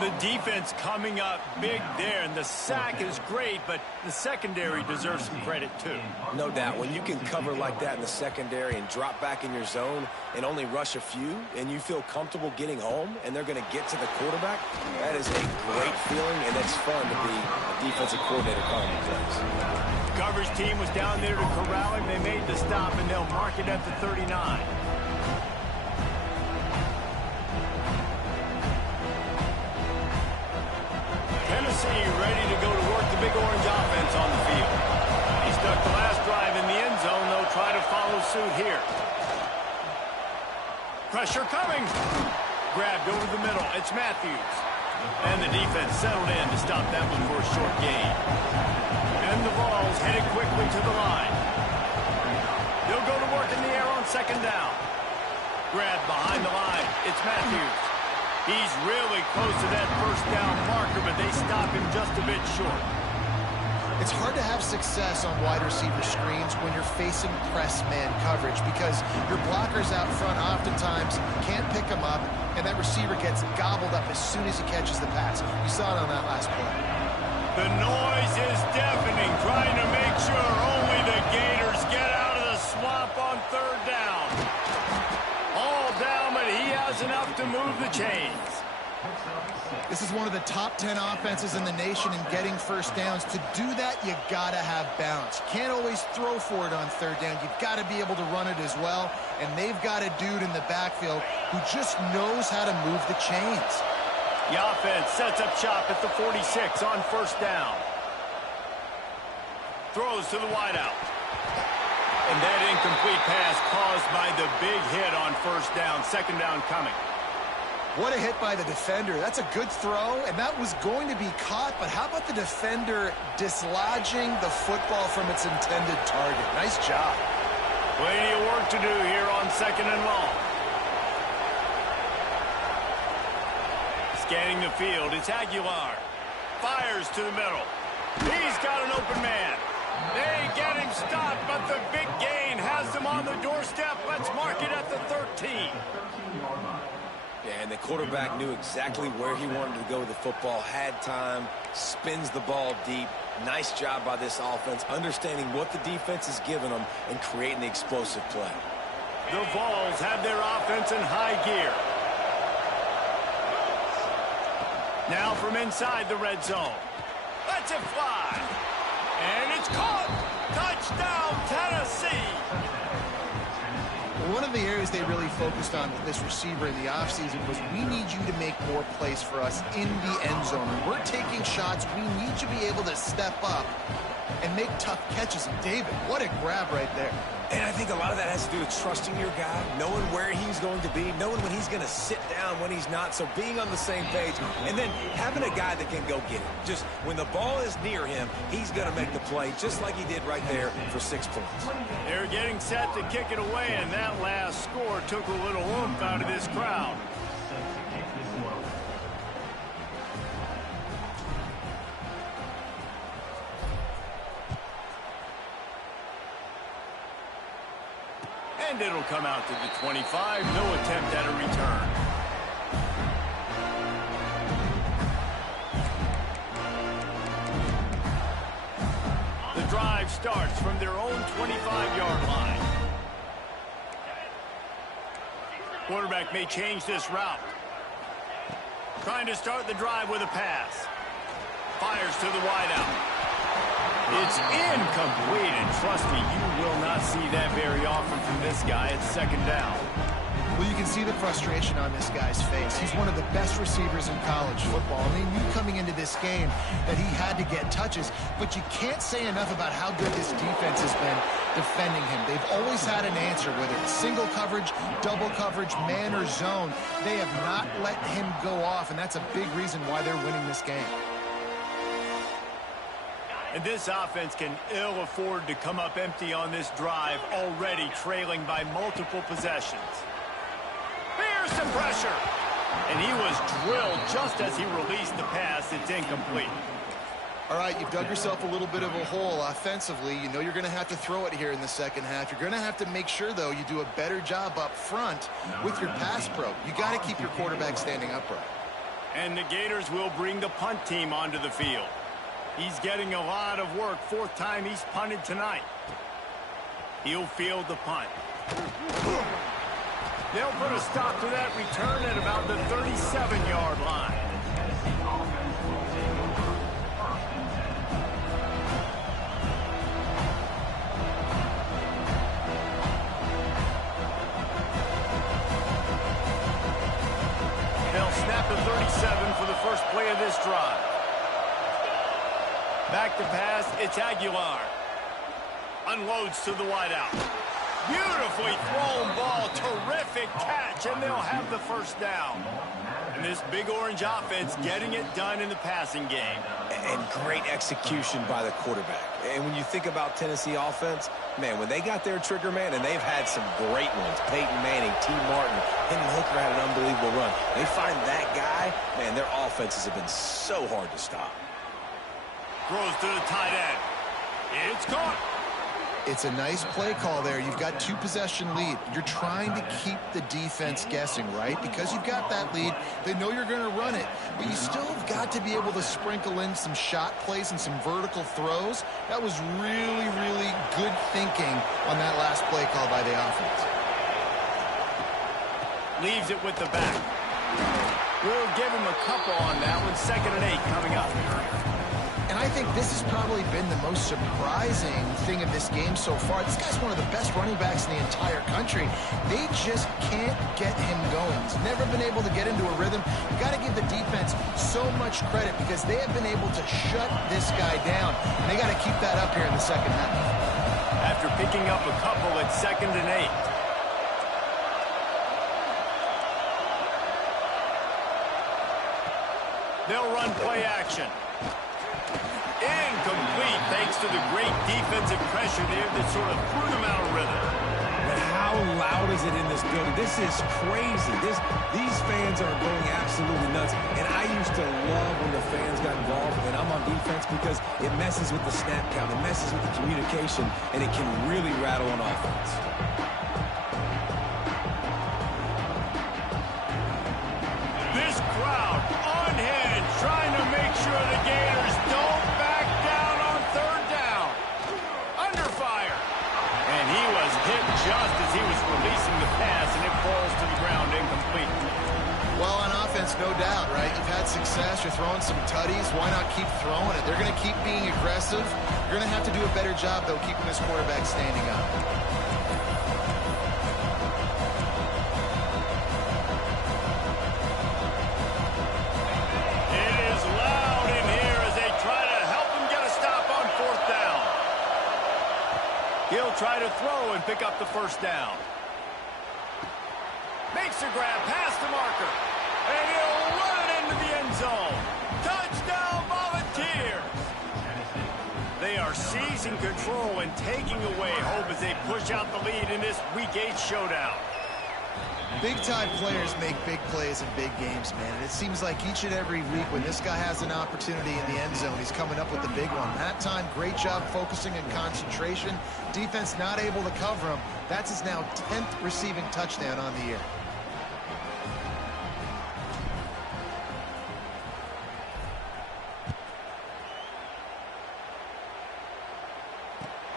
The defense coming up big there, and the sack is great, but the secondary deserves some credit too. No doubt. When you can cover like that in the secondary and drop back in your zone and only rush a few, and you feel comfortable getting home, and they're going to get to the quarterback, that is a great feeling, and it's fun to be a defensive coordinator calling the plays. Coverage team was down there to corral him. They made the stop, and they'll mark it at the 39. Tennessee ready to go to work the Big Orange offense on the field. He stuck the last drive in the end zone. They'll try to follow suit here. Pressure coming. Grabbed over the middle. It's Matthews. And the defense settled in to stop that one for a short gain. And the Vols headed quickly to the line. They'll go to work in the air on second down. Grabbed behind the line. It's Matthews. He's really close to that first down marker, but they stop him just a bit short. It's hard to have success on wide receiver screens when you're facing press man coverage because your blockers out front oftentimes can't pick them up, and that receiver gets gobbled up as soon as he catches the pass. You saw it on that last play. The noise is deafening, trying to make sure only the Gators get out of the swamp on third down. All down, but he has enough to move the chains. This is one of the top 10 offenses in the nation in getting first downs. To do that, you got to have balance. You can't always throw for it on third down. You've got to be able to run it as well. And they've got a dude in the backfield who just knows how to move the chains. The offense sets up shop at the 46 on first down. Throws to the wideout. And that incomplete pass caused by the big hit on first down. Second down coming. What a hit by the defender. That's a good throw, and that was going to be caught, but how about the defender dislodging the football from its intended target? Nice job. Plenty of work to do here on second and long. Scanning the field, it's Aguilar. Fires to the middle. He's got an open man. They get him stopped, but the big gain has them on the doorstep. Let's mark it at the 13. Yeah, and the quarterback knew exactly where he wanted to go with the football, had time, spins the ball deep. Nice job by this offense, understanding what the defense is giving them and creating the explosive play. The Vols have their offense in high gear. Now from inside the red zone. Lets it fly. And it's caught. Touchdown, Tennessee. One of the areas they really focused on with this receiver in the offseason was we need you to make more plays for us in the end zone. When we're taking shots, we need you to be able to step up and make tough catches. And David, what a grab right there. And I think a lot of that has to do with trusting your guy, knowing where he's going to be, knowing when he's going to sit down, when he's not, so being on the same page, and then having a guy that can go get it. Just when the ball is near him, he's going to make the play, just like he did right there for 6 points. They're getting set to kick it away, and that last score took a little oomph out of this crowd. And it'll come out to the 25. No attempt at a return. The drive starts from their own 25-yard line. Quarterback may change this route. Trying to start the drive with a pass. Fires to the wideout. It's incomplete, and trust me, you will not see that very often from this guy at second down. Well, you can see the frustration on this guy's face. He's one of the best receivers in college football. I mean, you coming into this game that he had to get touches, but you can't say enough about how good this defense has been defending him. They've always had an answer, whether it's single coverage, double coverage, man or zone. They have not let him go off, and that's a big reason why they're winning this game. And this offense can ill afford to come up empty on this drive, already trailing by multiple possessions. Here's some pressure. And he was drilled just as he released the pass. It's incomplete. All right, you've dug yourself a little bit of a hole offensively. You know you're going to have to throw it here in the second half. You're going to have to make sure, though, you do a better job up front with your pass pro. You got to keep your quarterback standing upright. And the Gators will bring the punt team onto the field. He's getting a lot of work. 4th time he's punted tonight. He'll field the punt. They'll put a stop to that return at about the 37-yard line. They'll snap the 37 for the first play of this drive. Back to pass, it's Aguilar. Unloads to the wideout. Beautifully thrown ball, terrific catch, and they'll have the first down. And this Big Orange offense getting it done in the passing game. And great execution by the quarterback. And when you think about Tennessee offense, man, when they got their trigger man, and they've had some great ones, Peyton Manning, T. Martin, Hendon Hooker had an unbelievable run. They find that guy, man, their offenses have been so hard to stop. Throws to the tight end. It's caught. It's a nice play call there. You've got 2-possession lead. You're trying to keep the defense guessing, right? Because you've got that lead, they know you're going to run it. But you still have got to be able to sprinkle in some shot plays and some vertical throws. That was really, really good thinking on that last play call by the offense. Leaves it with the back. We'll give him a couple on that one. 2nd and 8 coming up. And I think this has probably been the most surprising thing of this game so far. This guy's one of the best running backs in the entire country. They just can't get him going. He's never been able to get into a rhythm. You've got to give the defense so much credit because they have been able to shut this guy down. And they got to keep that up here in the second half. After picking up a couple at 2nd and 8. They'll run play action. Incomplete thanks to the great defensive pressure there that sort of threw them out of rhythm. But how loud is it in this building? This is crazy. These fans are going absolutely nuts. And I used to love when the fans got involved when I'm on defense because it messes with the snap count. It messes with the communication, and it can really rattle on offense. This crowd on hand trying to make sure the Gators don't back down on 3rd down. Under fire. And he was hit just as he was releasing the pass, and it falls to the ground incomplete. Well, on offense, no doubt, right? You've had success. You're throwing some tutties. Why not keep throwing it? They're going to keep being aggressive. You're going to have to do a better job, though, keeping this quarterback standing up. He'll try to throw and pick up the first down. Makes a grab past the marker. And he'll run it into the end zone. Touchdown, Volunteers! They are seizing control and taking away hope as they push out the lead in this Week 8 showdown. Big-time players make big plays in big games, man. And it seems like each and every week when this guy has an opportunity in the end zone, he's coming up with the big one. That time, great job focusing and concentration. Defense not able to cover him. That's his now 10th receiving touchdown on the year.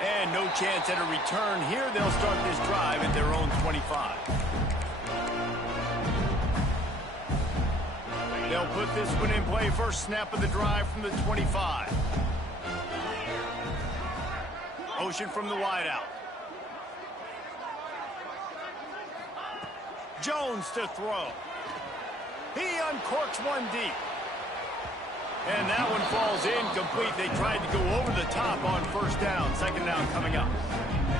And no chance at a return here. They'll start this drive at their own 25. They'll put this one in play. First snap of the drive from the 25. Motion from the wideout. Jones to throw. He uncorks one deep. And that one falls incomplete. They tried to go over the top on 1st down. 2nd down coming up.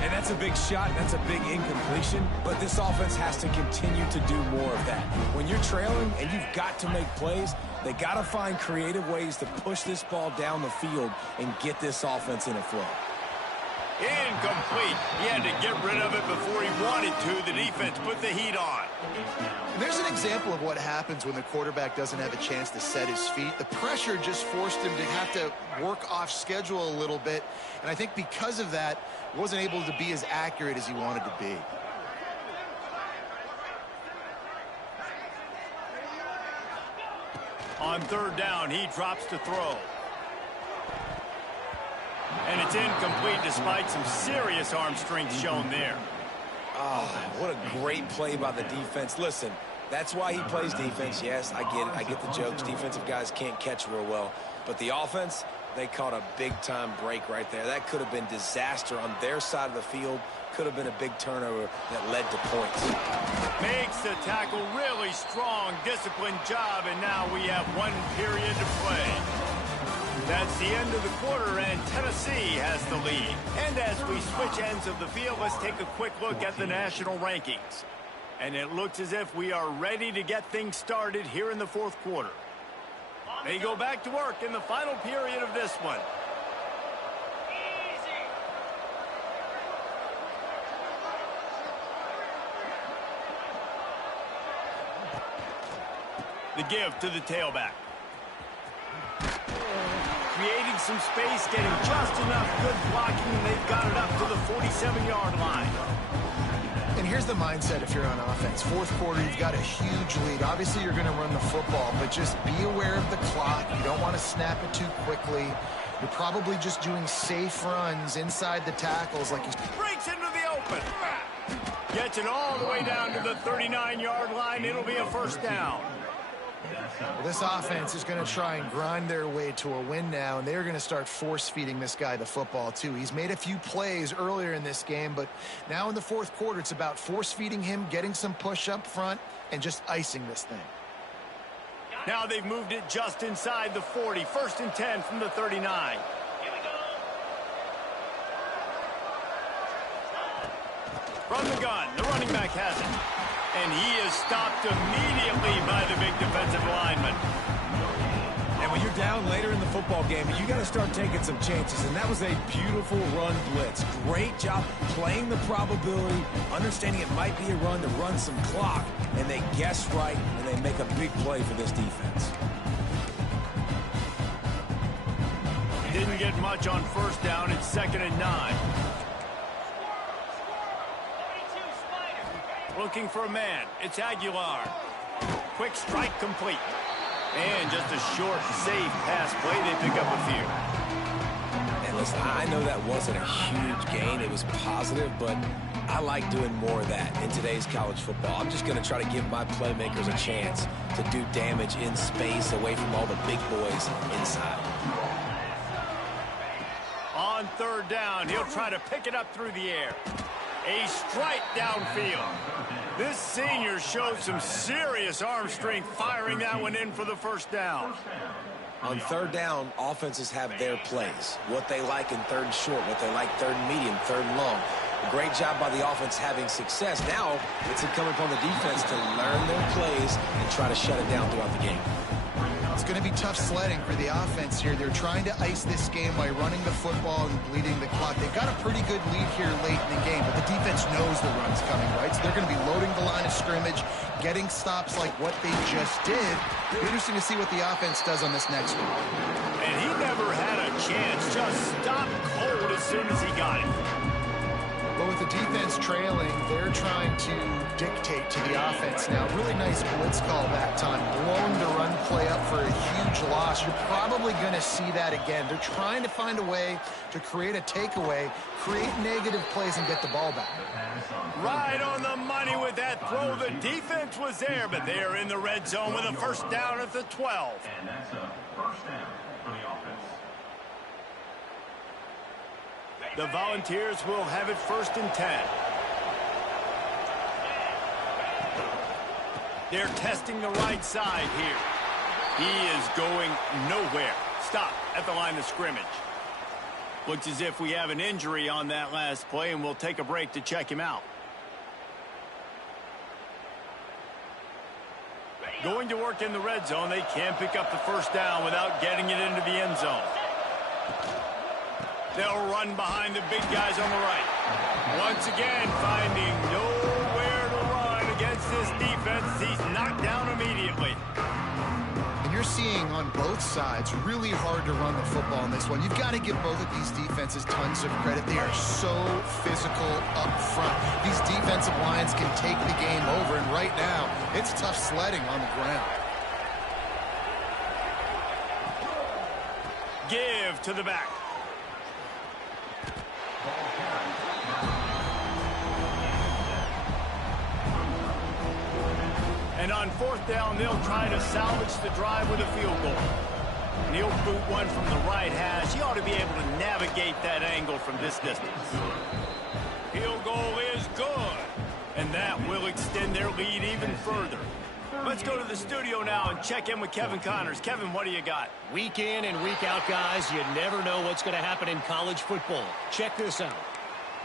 And that's a big shot. That's a big incompletion. But this offense has to continue to do more of that. When you're trailing and you've got to make plays, they got to find creative ways to push this ball down the field and get this offense in a flow. Incomplete. He had to get rid of it before he wanted to. The defense put the heat on. There's an example of what happens when the quarterback doesn't have a chance to set his feet. The pressure just forced him to have to work off schedule a little bit. And I think because of that, he wasn't able to be as accurate as he wanted to be. On 3rd down, he drops to throw. And it's incomplete despite some serious arm strength shown there. Oh, what a great play by the defense. Listen, that's why he plays defense. Yes, I get it. I get the jokes. Defensive guys can't catch real well. But the offense, they caught a big-time break right there. That could have been disaster on their side of the field. Could have been a big turnover that led to points. Makes the tackle really strong, disciplined job, and now we have 1 period to play. That's the end of the quarter, and Tennessee has the lead. And as we switch ends of the field, let's take a quick look at the national rankings. And it looks as if we are ready to get things started here in the fourth quarter. They go back to work in the final period of this one. The give to the tailback. Creating some space, getting just enough good blocking, and they've got it up to the 47-yard line. And here's the mindset if you're on offense. Fourth quarter, you've got a huge lead. Obviously, you're going to run the football, but just be aware of the clock. You don't want to snap it too quickly. You're probably just doing safe runs inside the tackles like he's... Breaks into the open. Gets it all the way down to the 39-yard line. It'll be a first down. Well, this offense is going to try and grind their way to a win now, and they're going to start force-feeding this guy the football, too. He's made a few plays earlier in this game, but now in the fourth quarter, it's about force-feeding him, getting some push up front, and just icing this thing. Now they've moved it just inside the 40. 1st and 10 from the 39. From the gun, the running back has it. And he is stopped immediately by the big defensive lineman. And when you're down later in the football game, you got to start taking some chances. And that was a beautiful run blitz. Great job playing the probability, understanding it might be a run to run some clock. And they guess right, and they make a big play for this defense. Didn't get much on first down. It's 2nd and 9. Looking for a man. It's Aguilar. Quick strike complete. And just a short, safe pass play. They pick up a few. And listen, I know that wasn't a huge gain. It was positive, but I like doing more of that in today's college football. I'm just going to try to give my playmakers a chance to do damage in space away from all the big boys inside. On 3rd down, he'll try to pick it up through the air. A strike downfield. This senior showed some serious arm strength firing that one in for the first down. On 3rd down, offenses have their plays. What they like in 3rd and short, what they like 3rd and medium, 3rd and long. A great job by the offense having success. Now it's incumbent upon the defense to learn their plays and try to shut it down throughout the game. It's going to be tough sledding for the offense here. They're trying to ice this game by running the football and bleeding the clock. They've got a pretty good lead here late in the game, but the defense knows the run's coming, right? So they're going to be loading the line of scrimmage, getting stops like what they just did. Interesting to see what the offense does on this next one. And he never had a chance. Just stopped cold as soon as he got it. But with the defense trailing, they're trying to dictate to the offense now. Really nice blitz call that time. Blowing the run play up for a huge loss. You're probably going to see that again. They're trying to find a way to create a takeaway, create negative plays, and get the ball back. Right on the money with that throw. The defense was there, but they are in the red zone with a first down at the 12. And that's a first down for the offense. The Volunteers will have it 1st and 10. They're testing the right side here. He is going nowhere. Stop at the line of scrimmage. Looks as if we have an injury on that last play, and we'll take a break to check him out. Going to work in the red zone. They can't pick up the first down without getting it into the end zone. They'll run behind the big guys on the right. Once again, finding nowhere to run against this defense. He's knocked down immediately. And you're seeing on both sides really hard to run the football in this one. You've got to give both of these defenses tons of credit. They are so physical up front. These defensive lines can take the game over, and right now, it's tough sledding on the ground. Give to the back. And on 4th down, they'll try to salvage the drive with a field goal. And he'll boot one from the right hash. He ought to be able to navigate that angle from this distance. Field goal is good. And that will extend their lead even further. Let's go to the studio now and check in with Kevin Connors. Kevin, what do you got? Week in and week out, guys, you never know what's going to happen in college football. Check this out.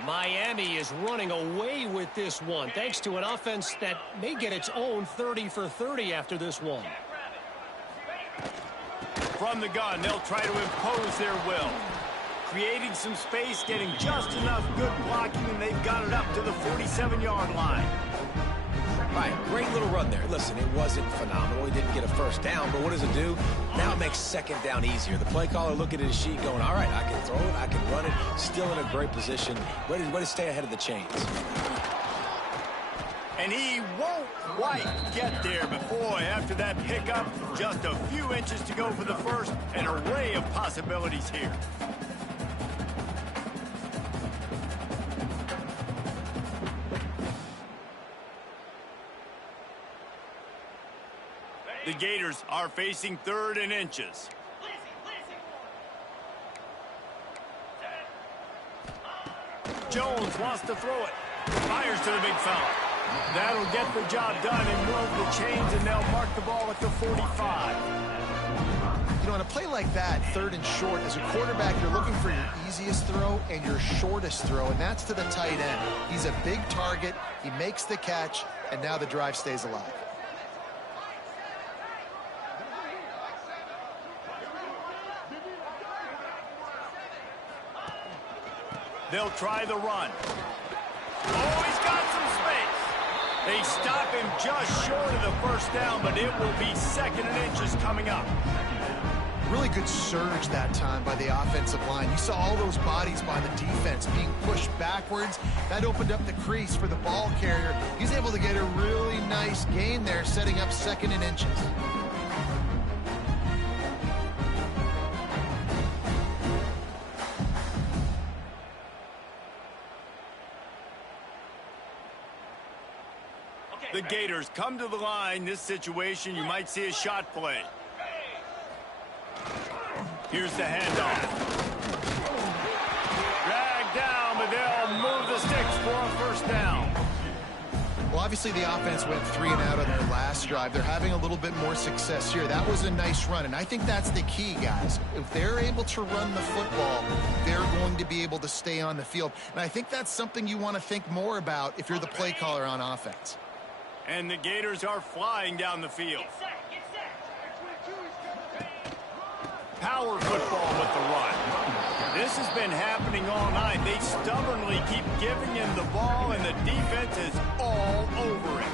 Miami is running away with this one, thanks to an offense that may get its own 30 for 30 after this one. From the gun, they'll try to impose their will. Creating some space, getting just enough good blocking, and they've got it up to the 47-yard line. All right, great little run there. Listen, it wasn't phenomenal. He didn't get a first down, but what does it do? Now it makes second down easier. The play caller looking at his sheet going, all right, I can throw it, I can run it, still in a great position, ready to stay ahead of the chains. And he won't quite get there, but boy, after that pickup, just a few inches to go for the first, an array of possibilities here. The Gators are facing 3rd and inches. Jones wants to throw it. Fires to the big fella. That'll get the job done and move the chains, and they'll mark the ball at the 45. You know, on a play like that, 3rd and short, as a quarterback, you're looking for your easiest throw and your shortest throw, and that's to the tight end. He's a big target. He makes the catch, and now the drive stays alive. They'll try the run. Oh, he's got some space. They stop him just short of the first down, but it will be 2nd and inches coming up. Really good surge that time by the offensive line. You saw all those bodies by the defense being pushed backwards. That opened up the crease for the ball carrier. He's able to get a really nice gain there, setting up 2nd and inches. The Gators come to the line. This situation, you might see a shot play. Here's the handoff. Dragged down, but they'll move the sticks for a first down. Well, obviously the offense went 3 and out on their last drive. They're having a little bit more success here. That was a nice run, and I think that's the key, guys. If they're able to run the football, they're going to be able to stay on the field. And I think that's something you want to think more about if you're the play caller on offense. And the Gators are flying down the field. Power football with the run. This has been happening all night. They stubbornly keep giving him the ball, and the defense is all over it.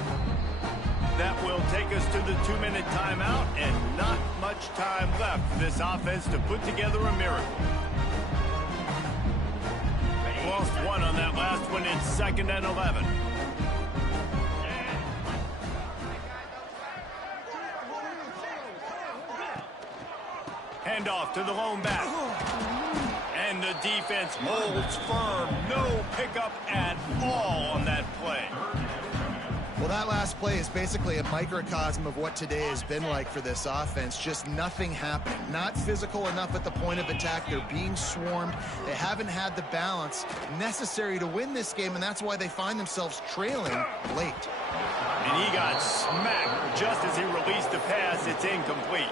That will take us to the 2-minute timeout, and not much time left for this offense to put together a miracle. Lost one on that last one. It's 2nd and 11. Handoff to the lone back. And the defense holds firm. No pickup at all on that play. Well, that last play is basically a microcosm of what today has been like for this offense. Just nothing happening. Not physical enough at the point of attack. They're being swarmed. They haven't had the balance necessary to win this game, and that's why they find themselves trailing late. And he got smacked just as he released the pass. It's incomplete.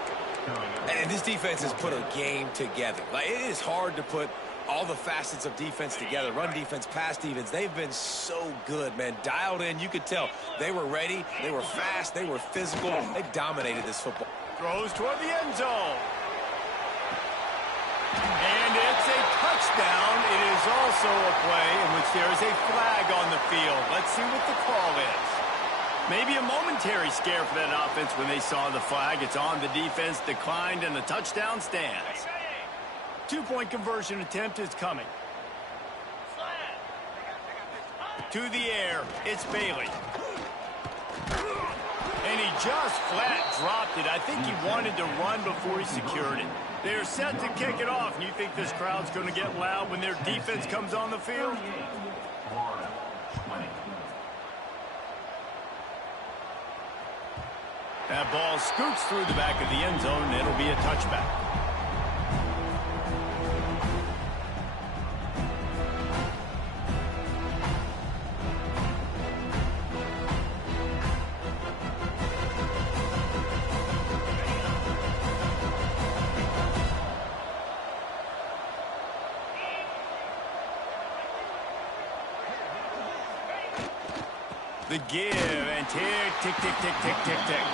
And this defense has put a game together. Like, it is hard to put all the facets of defense together. Run defense, pass defense. They've been so good, man. Dialed in. You could tell they were ready. They were fast. They were physical. They dominated this football. Throws toward the end zone. And it's a touchdown. It is also a play in which there is a flag on the field. Let's see what the call is. Maybe a momentary scare for that offense when they saw the flag. It's on, the defense declined, and the touchdown stands. 2-point conversion attempt is coming. To the air, it's Bailey. And he just flat dropped it. I think he wanted to run before he secured it. They're set to kick it off. And you think this crowd's going to get loud when their defense comes on the field? That ball scoots through the back of the end zone, and it'll be a touchback. The give and tick, tick, tick, tick, tick, tick, tick.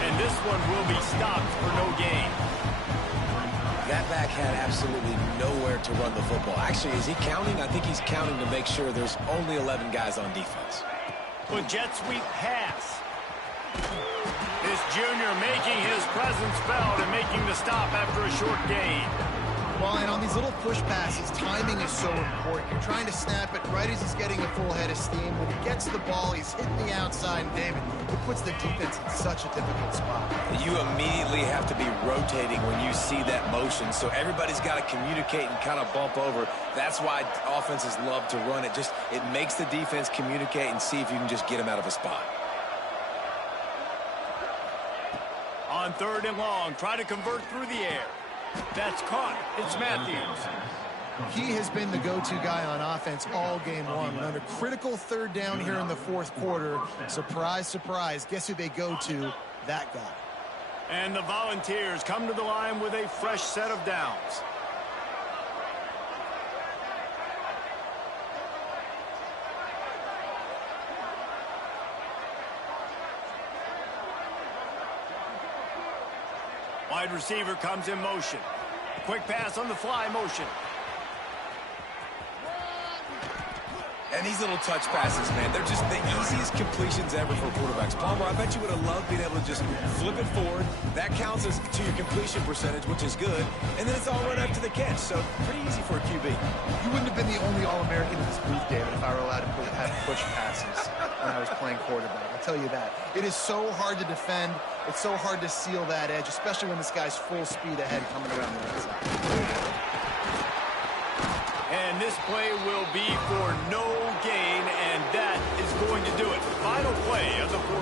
And this one will be stopped for no gain. That back had absolutely nowhere to run the football. Actually, is he counting? I think he's counting to make sure there's only 11 guys on defense. But jet sweep pass. This junior making his presence felt and making the stop after a short gain. Well, and on these little push passes, timing is so important. You're trying to snap it right as he's getting a full head of steam. When he gets the ball, he's hitting the outside, and David, it puts the defense in such a difficult spot. You immediately have to be rotating when you see that motion, so everybody's got to communicate and kind of bump over. That's why offenses love to run it. It makes the defense communicate and see if you can just get him out of a spot. On 3rd and long, try to convert through the air. That's caught. It's Matthews. He has been the go-to guy on offense all game long. And under critical 3rd down here in the 4th quarter, surprise, surprise, guess who they go to? That guy. And the Volunteers come to the line with a fresh set of downs. Wide receiver comes in motion. Quick pass on the fly motion. And these little touch passes, man, they're just the easiest completions ever for quarterbacks. Palmer, I bet you would have loved being able to just flip it forward. That counts as to your completion percentage, which is good. And then it's all right after the catch, so pretty easy for a QB. You wouldn't have been the only All-American in this booth, David, if I were allowed to have push passes when I was playing quarterback. I'll tell you that. It is so hard to defend. It's so hard to seal that edge, especially when this guy's full speed ahead coming around the right side. And this play will be for no gain, and that is going to do it. Final play of the fourth.